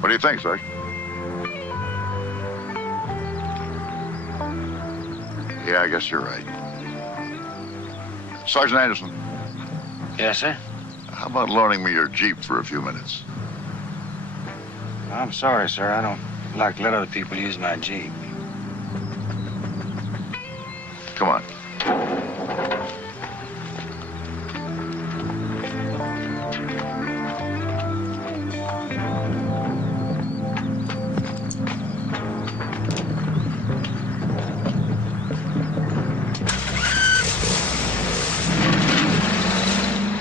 What do you think, Sergeant? Yeah, I guess you're right. Sergeant Anderson. Yes, sir? How about loaning me your Jeep for a few minutes? I'm sorry, sir. I don't like to let other people use my Jeep. Come on.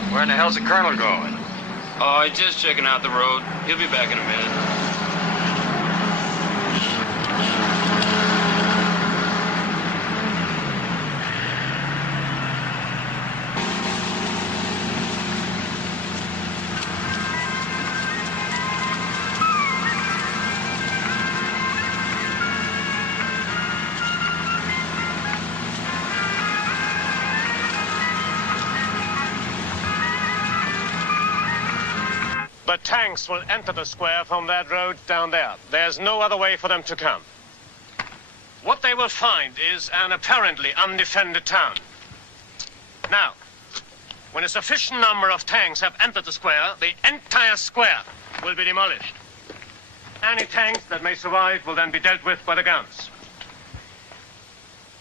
Where in the hell's the colonel going? Oh, he's just checking out the road. He'll be back in a minute. The tanks will enter the square from that road down there. There's no other way for them to come. What they will find is an apparently undefended town. Now, when a sufficient number of tanks have entered the square, the entire square will be demolished. Any tanks that may survive will then be dealt with by the guns.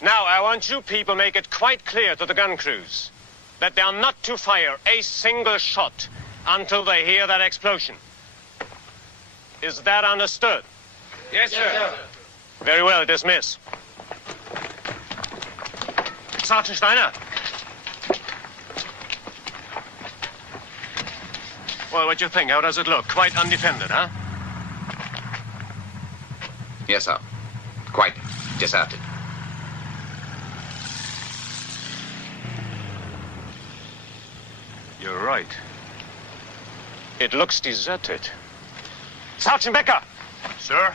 Now, I want you people make it quite clear to the gun crews that they are not to fire a single shot until they hear that explosion. Is that understood? Yes, sir. Very well, dismiss. Sergeant Steiner. Well, what do you think? How does it look? Quite undefended, huh? Yes, sir. Quite deserted. You're right. It looks deserted. Sergeant Becker! Sir?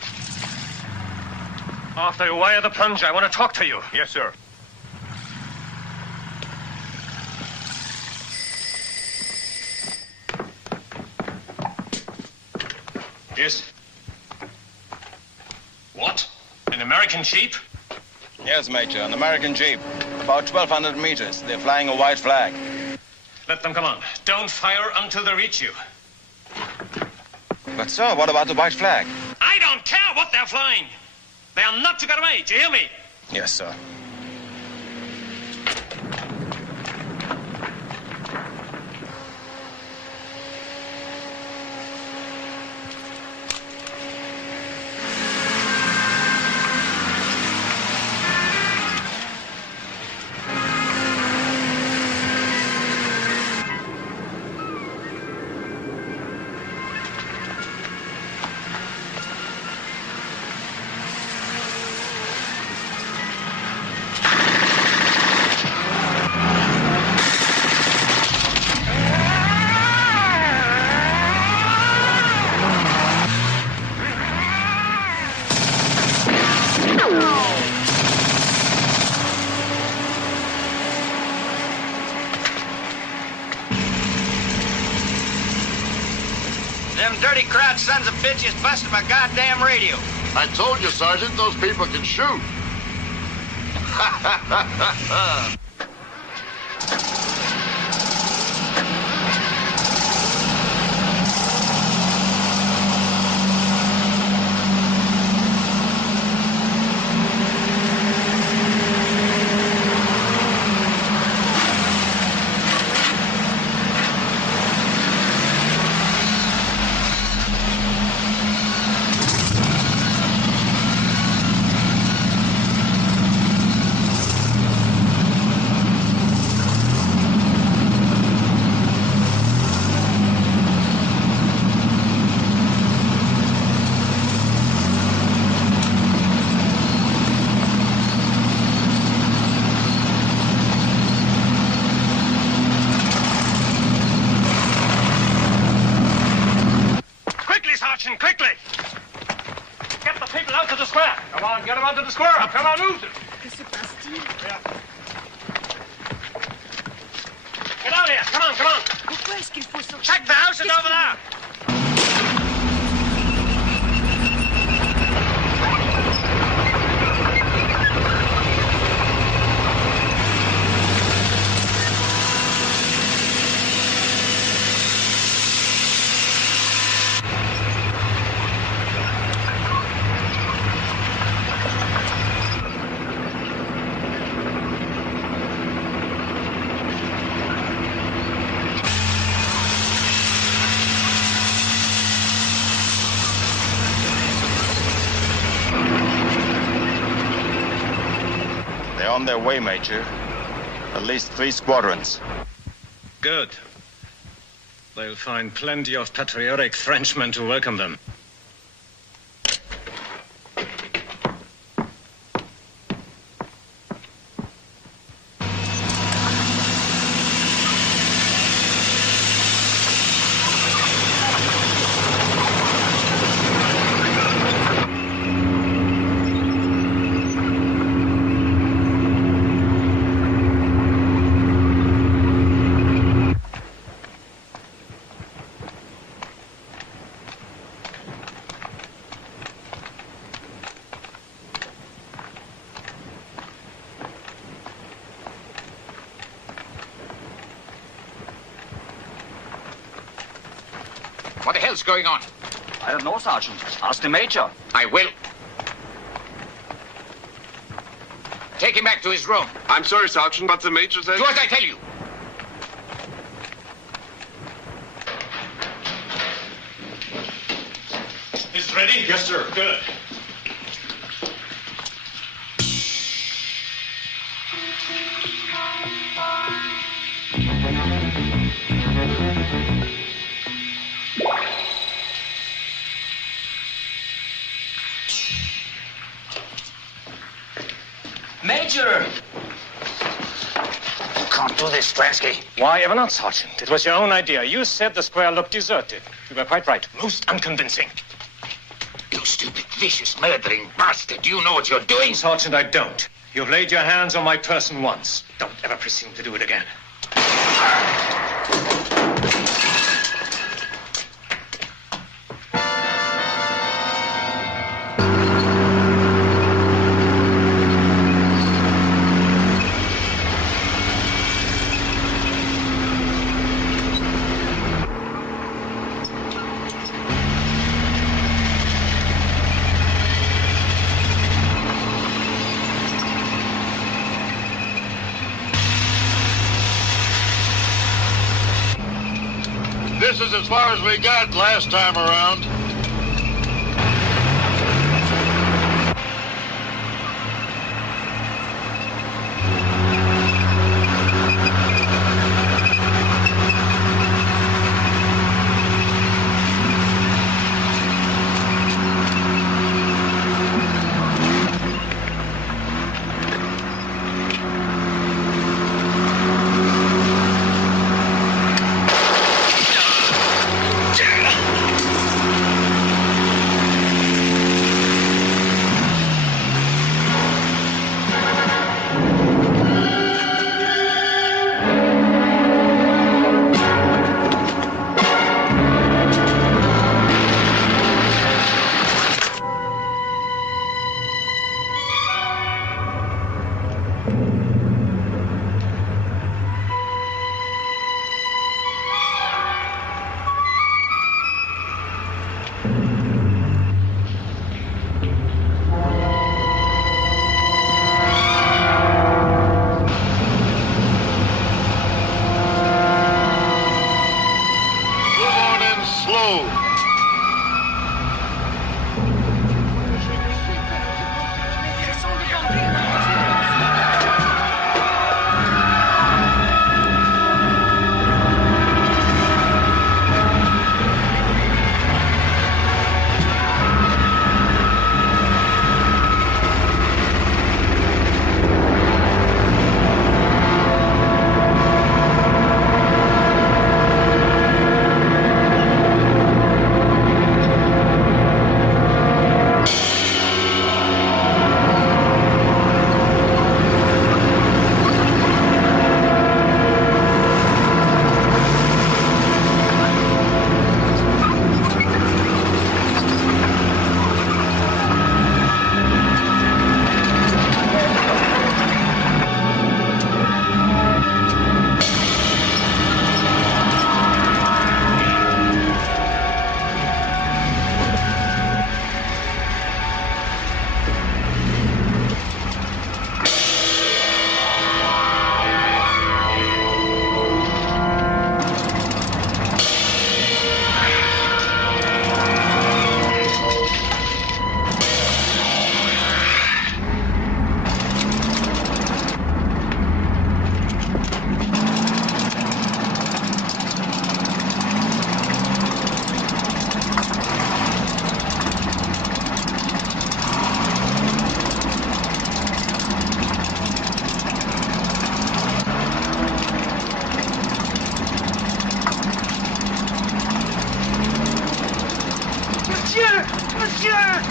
After you wire the plunger, I want to talk to you. Yes, sir. Yes? What? An American Jeep? Yes, Major, an American Jeep. About 1,200 meters. They're flying a white flag. Let them come on. Don't fire until they reach you. But, sir, what about the white flag? I don't care what they're flying. They are not to get away. Do you hear me? Yes, sir. Them dirty crowd sons of bitches busted my goddamn radio. I told you, Sergeant, those people can shoot. Quickly! Get the people out to the square. Come on, get them out to the square. Come on, move them. Que se passe-t-il? Get out here. Come on, come on. Pourquoi est-ce qu'il faut sortir? Check the houses over there. on their way, Major. At least 3 squadrons. Good. They'll find plenty of patriotic Frenchmen to welcome them. What the hell's going on? I don't know, Sergeant. Ask the Major. I will. Take him back to his room. I'm sorry, Sergeant, but the Major says... Do as I tell you. Is it ready? Yes, sir. Good. Major! You can't do this, Stransky. Why ever not, Sergeant? It was your own idea. You said the square looked deserted. You were quite right. Most unconvincing. You stupid, vicious, murdering bastard. Do you know what you're doing? Sergeant, I don't. You've laid your hands on my person once. Don't ever presume to do it again. This is as far as we got last time around. monsieur!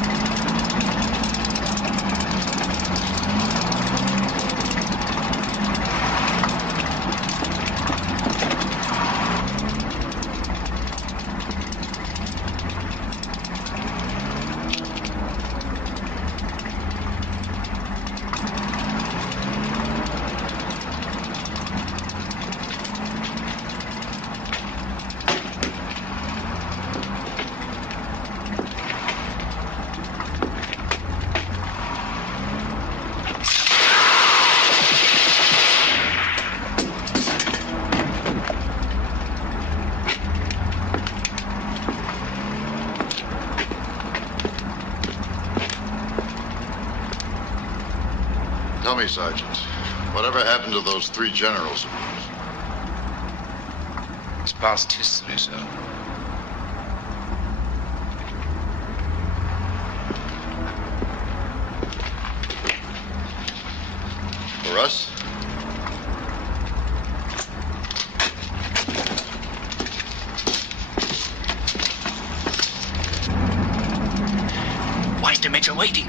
Tell me, Sergeant, whatever happened to those 3 generals of yours? It's past history, sir. For us? Why is the Major waiting?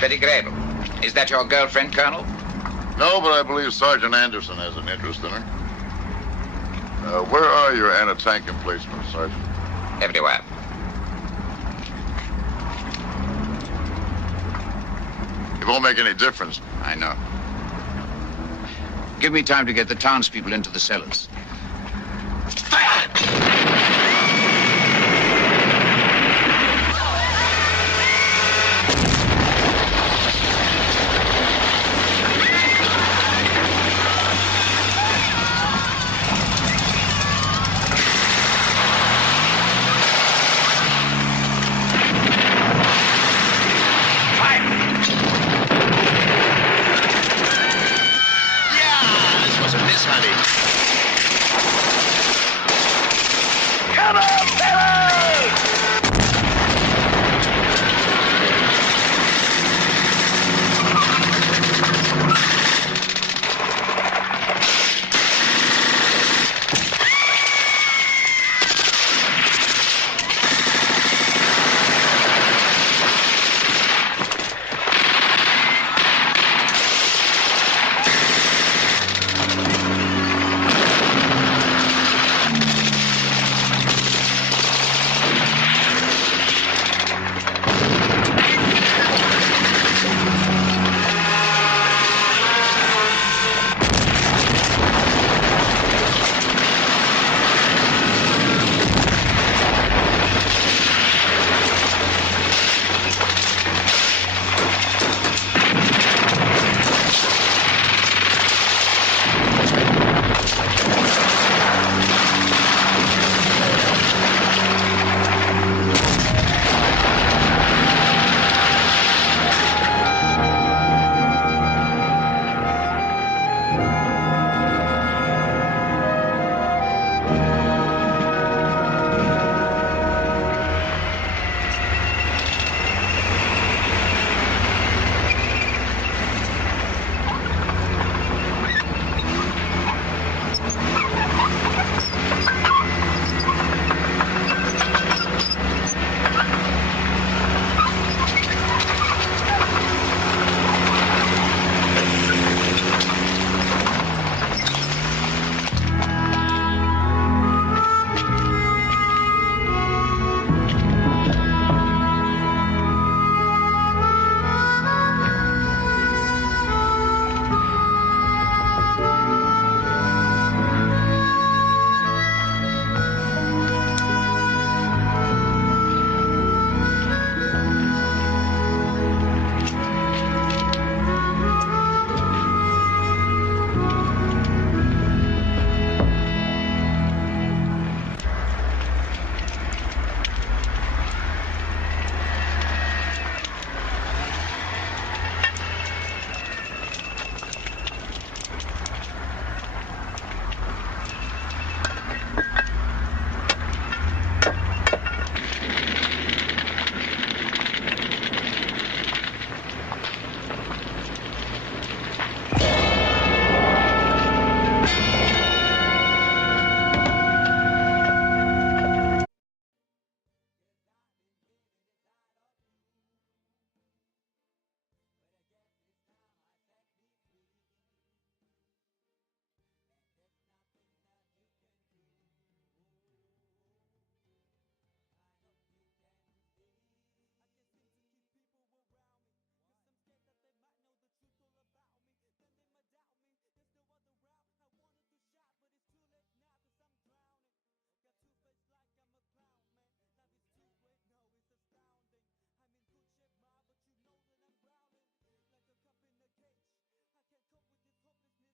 Betty Grable. Is that your girlfriend, Colonel? No, but I believe Sergeant Anderson has an interest in her. Where are your anti-tank emplacements, Sergeant? Everywhere. It won't make any difference. I know. Give me time to get the townspeople into the cellars. Fire!